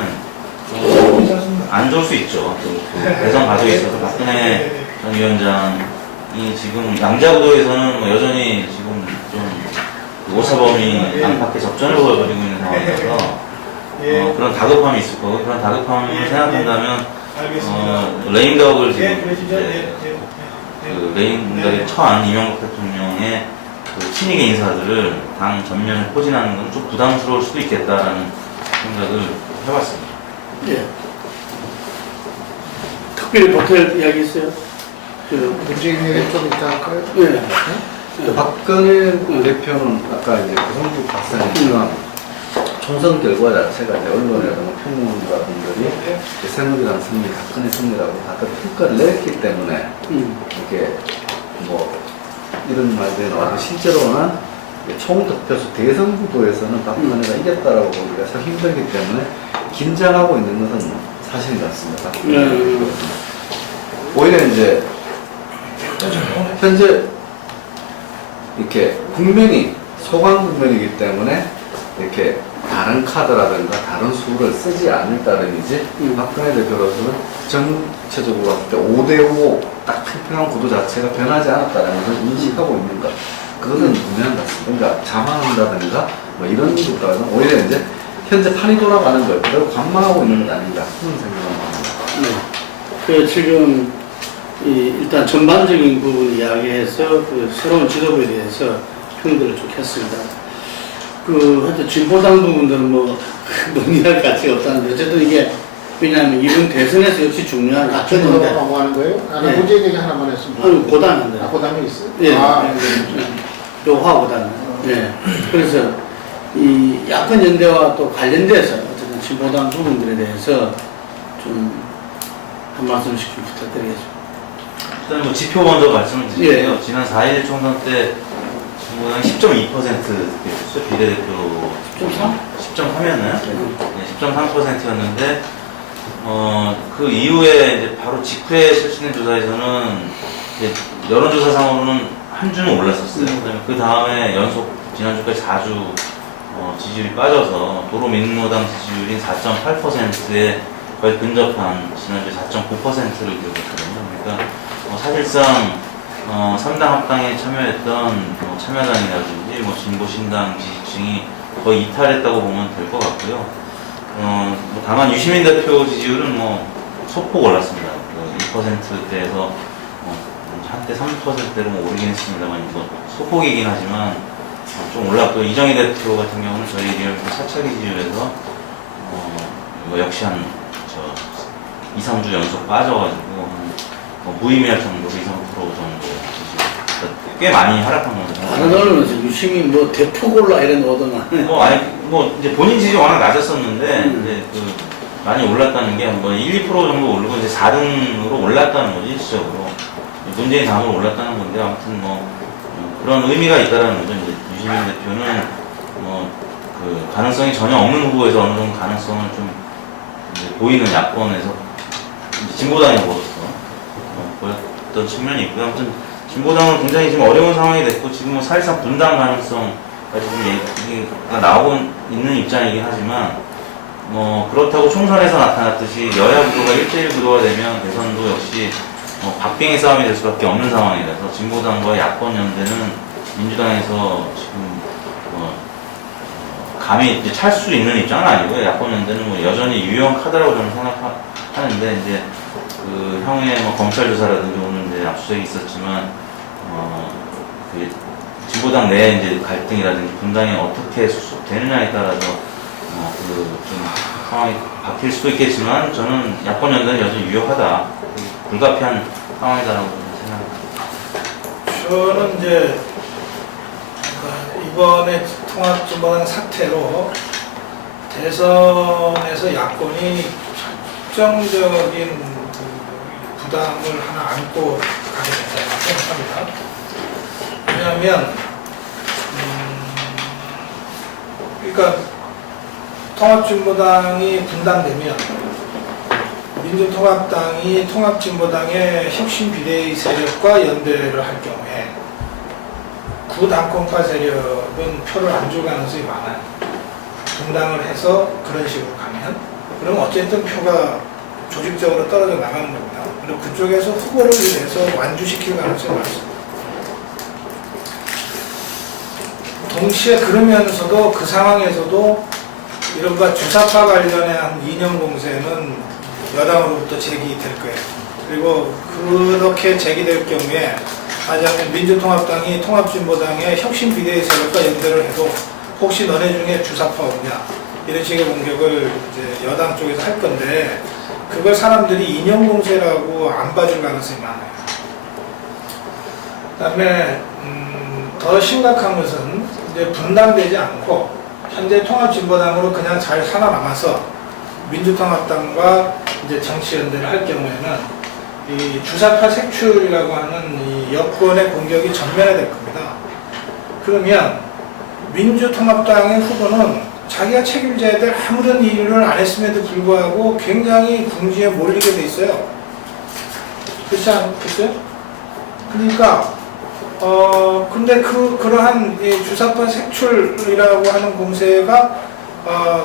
안 좋을 수 있죠. 그 대선 과정에 있어서 박근혜 전 위원장이 지금 양자구도에서는 여전히 지금 좀 오사범이 안팎의 접전을 보여버리고 있는 상황이라서 그런 다급함이 있을 거고 그런 다급함을 생각한다면 레임덕을 지금 이제 그 레임덕에 처한 이명박 대통령의 그 친이계 인사들을 당 전면에 포진하는 건 좀 부담스러울 수도 있겠다라는 생각을 해봤습니다. 예. 특별히 보탤 이야기 있어요? 문재인 얘기 좀 이따 할까요? 예. 박근혜 대표는 아까 이제 구성국 박사님처럼 총선 결과 자체가 이제 언론이라든가 평론가분들이 새누리당 승리, 박근혜 승리라고 다들 평가를 내렸기 때문에 이렇게 뭐 이런 말들이 나와도 실제로는 총득표수 대선 구도에서는 박근혜가 이겼다라고 보기가 참 힘들기 때문에 긴장하고 있는 것은 사실인 것 같습니다. 오히려 이제 현재 이렇게 국면이 소강 국면이기 때문에 이렇게 다른 카드라든가 다른 수를 쓰지 않을 따름이지 박근혜 대표로서는 전체적으로 봤을 때 5대5 딱 평평한 구도 자체가 변하지 않았다는 것을 인식하고 있는 것 그것은 분명한 것 같습니다. 그러니까 자만한다든가 뭐 이런 것보다는 오히려 이제 현재 판이 돌아가는 걸 그대로 관망하고 있는 것 아닌가 그런 생각을 합니다. 네. 그 지금 일단 전반적인 부분 이야기해서 그 새로운 지도부에 대해서 평들을 쭉 했습니다. 하여튼 진보당 부분들은 논의할 가치가 없다는데 어쨌든 이게 왜냐하면 이번 대선에서 역시 중요한 약점으로 약점인데 넘어가는 거예요? 네. 문재인 얘기 하나만 했습니다. 아니 고단한데 고담이 있어요? 예. 네. 요화보다는 예. 그래서 이 야권 연대와 또 관련돼서 어쨌든 진보당 부분들에 대해서 좀 한 말씀씩 좀 부탁드리겠습니다. 일단 뭐 지표 먼저 말씀을 드릴게요. 지난 4.11 총선 때 진보당이 10.2% 득표했어요. 비례대표 10.3이었나요? 10.3%였는데 그 이후에 이제 바로 직후에 실시된 조사에서는 이제 여론조사상으로는 한 주는 올랐었어요. 그다음에 그 다음에 연속 지난주까지 4주 지지율이 빠져서 도로민노당 지지율인 4.8%에 거의 근접한 지난주에 4.9%를 기록했거든요. 그러니까 사실상 3당 합당에 참여했던 참여당이라든지 진보신당 지지층이 거의 이탈했다고 보면 될 것 같고요. 다만 유시민 대표 지지율은 소폭 올랐습니다. 2%대에서 한때 3%대로 오르긴 했습니다만 소폭이긴 하지만 좀 올랐고 이정희 대표 같은 경우는 저희 리얼미터 사차기 지지율에서 역시 한 2, 3주 연속 빠져가지고 무의미할 정도로 2, 3% 정도 지지율 꽤 많이 하락한 거죠. 다른 언론에서 유시민 대폭 올라 이런 오더만 이제 본인 지지 워낙 낮았었는데 이제 많이 올랐다는 게 1, 2% 정도 오르고 이제 4등으로 올랐다는 거죠. 일시적으로 문재인 다음으로 올랐다는 건데 아무튼 그런 의미가 있다라는 거죠. 이제 유시민 대표는 그 가능성이 전혀 없는 후보에서 어느 정도 가능성을 좀 이제 보이는 야권에서 진보당으로서 보였던 측면이 있고요. 아무튼 진보당은 굉장히 지금 어려운 상황이 됐고 지금 사실상 분당 가능성까지 좀 얘기가 나오고 있는 입장이긴 하지만 그렇다고 총선에서 나타났듯이 여야 구도가 1대1 구도가 되면 대선도 역시 박빙의 싸움이 될 수밖에 없는 상황이라서 진보당과 야권 연대는 민주당에서 지금 감히 찰 수 있는 입장은 아니고요. 야권 연대는 여전히 유효한 카드라고 저는 생각하는데 이제 그 향후에 검찰 조사라든지 오늘 이제 압수수색이 있었지만 그 진보당 내 이제 갈등이라든지 분당이 어떻게 수습되느냐에 따라서 좀 상황이 바뀔 수도 있겠지만 저는 야권 연대는 여전히 유효하다, 불가피한 상황이다라고 생각합니다. 저는 이제 이번에 통합진보당 사태로 대선에서 야권이 결정적인 부담을 하나 안고 가게 된다고 생각합니다. 왜냐하면 그러니까 통합진보당이 분당되면 민주통합당이 통합진보당의 혁신 비대위 세력과 연대를 할 경우에 구당권파 세력은 표를 안 줄 가능성이 많아요. 분당을 해서 그런 식으로 가면 그럼 어쨌든 표가 조직적으로 떨어져 나가는 겁니다. 그리고 그쪽에서 후보를 내서 완주시킬 가능성이 많습니다. 동시에 그러면서도 그 상황에서도 이른바 주사파 관련한 이념 공세는 여당으로부터 제기될 거예요. 그리고 그렇게 제기될 경우에 만약에 민주통합당이 통합진보당의 혁신 비대위 세력과 연대를 해도 혹시 너네 중에 주사파 없냐 이런 식의 공격을 이제 여당 쪽에서 할 건데 그걸 사람들이 이념 공세라고 안 봐줄 가능성이 많아요. 그다음에 더 심각한 것은 이제 분당되지 않고 현재 통합진보당으로 그냥 잘 살아남아서 민주통합당과 이제 정치연대를 할 경우에는 이 주사파 색출이라고 하는 이 여권의 공격이 전면화될 겁니다. 그러면 민주통합당의 후보는 자기가 책임져야 될 아무런 일을 안 했음에도 불구하고 굉장히 궁지에 몰리게 돼 있어요. 그렇지 않겠어요? 그러니까 근데 그러한 이 주사파 색출이라고 하는 공세가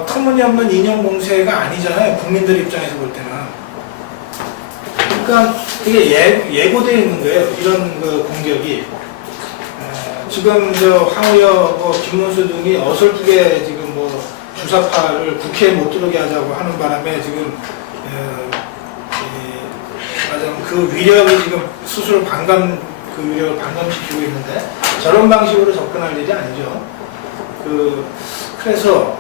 터무니없는 이념 공세가 아니잖아요. 국민들 입장에서 볼 때는. 그러니까 이게 예고되어 있는 거예요. 이런 그 공격이. 지금 저 황우여, 김문수 등이 어설프게 지금 뭐 주사파를 국회에 못 들어오게 하자고 하는 바람에 지금 그 위력이 지금 스스로 그 위력을 반감시키고 있는데 저런 방식으로 접근할 일이 아니죠. 그래서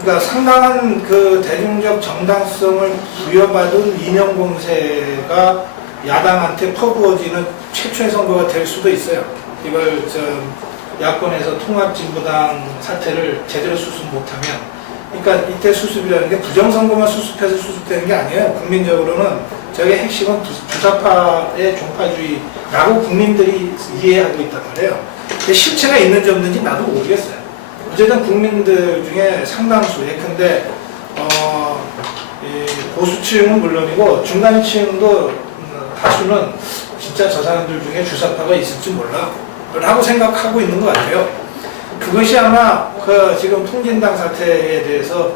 그러니까 상당한 그 대중적 정당성을 부여받은 이념 공세가 야당한테 퍼부어지는 최초의 선거가 될 수도 있어요. 이걸 야권에서 통합진보당 사태를 제대로 수습 못하면, 그러니까 이때 수습이라는 게 부정선거만 수습해서 수습되는 게 아니에요. 국민적으로는 저게 핵심은 주사파의 종파주의라고 국민들이 이해하고 있단 말이에요. 근데 실체가 있는지 없는지 나도 모르겠어요. 어쨌든 국민들 중에 상당수, 예컨대 보수층은 물론이고 중간층도 다수는 진짜 저 사람들 중에 주사파가 있을지 몰라 라고 생각하고 있는 것 같아요. 그것이 아마 지금 통진당 사태에 대해서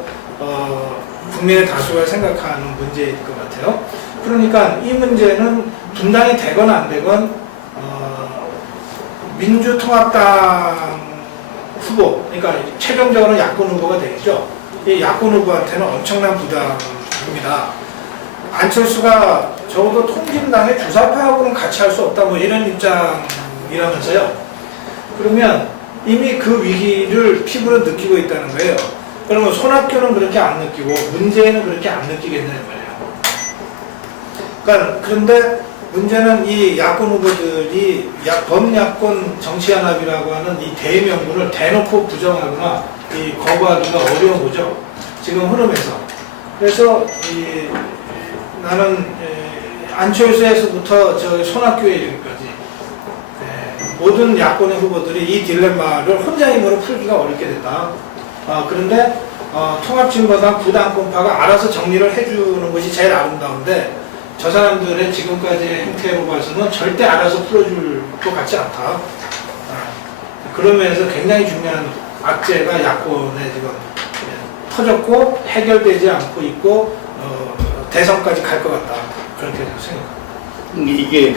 국민의 다수가 생각하는 문제일 것 같아요. 그러니까 이 문제는 분당이 되건 안 되건 민주통합당 후보, 그러니까 최종적으로 야권 후보가 되겠죠. 이 야권 후보한테는 엄청난 부담입니다. 안철수가 적어도 통진당의 주사파하고는 같이 할 수 없다 뭐 이런 입장이라면서요. 그러면 이미 그 위기를 피부로 느끼고 있다는 거예요. 그러면 손학규는 그렇게 안 느끼고 문재인은 그렇게 안 느끼겠냐는 거예요. 그러니까 그런데 문제는 이 야권 후보들이 범야권 정치연합이라고 하는 이 대명분을 대놓고 부정하거나 거부하기가 어려운 거죠. 지금 흐름에서. 그래서 나는 안철수에서부터 손학규에 이르기까지 모든 야권의 후보들이 이 딜레마를 혼자 힘으로 풀기가 어렵게 됐다. 그런데 통합진보당 부당권파가 알아서 정리를 해주는 것이 제일 아름다운데 저 사람들의 지금까지의 행태로 봐서는 절대 알아서 풀어줄 것 같지 않다. 그러면서 굉장히 중요한 악재가 야권에 지금 터졌고 해결되지 않고 있고 대선까지 갈 것 같다. 그렇게 생각합니다. 이게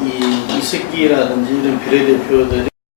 이 새끼라든지 이런 비례대표들이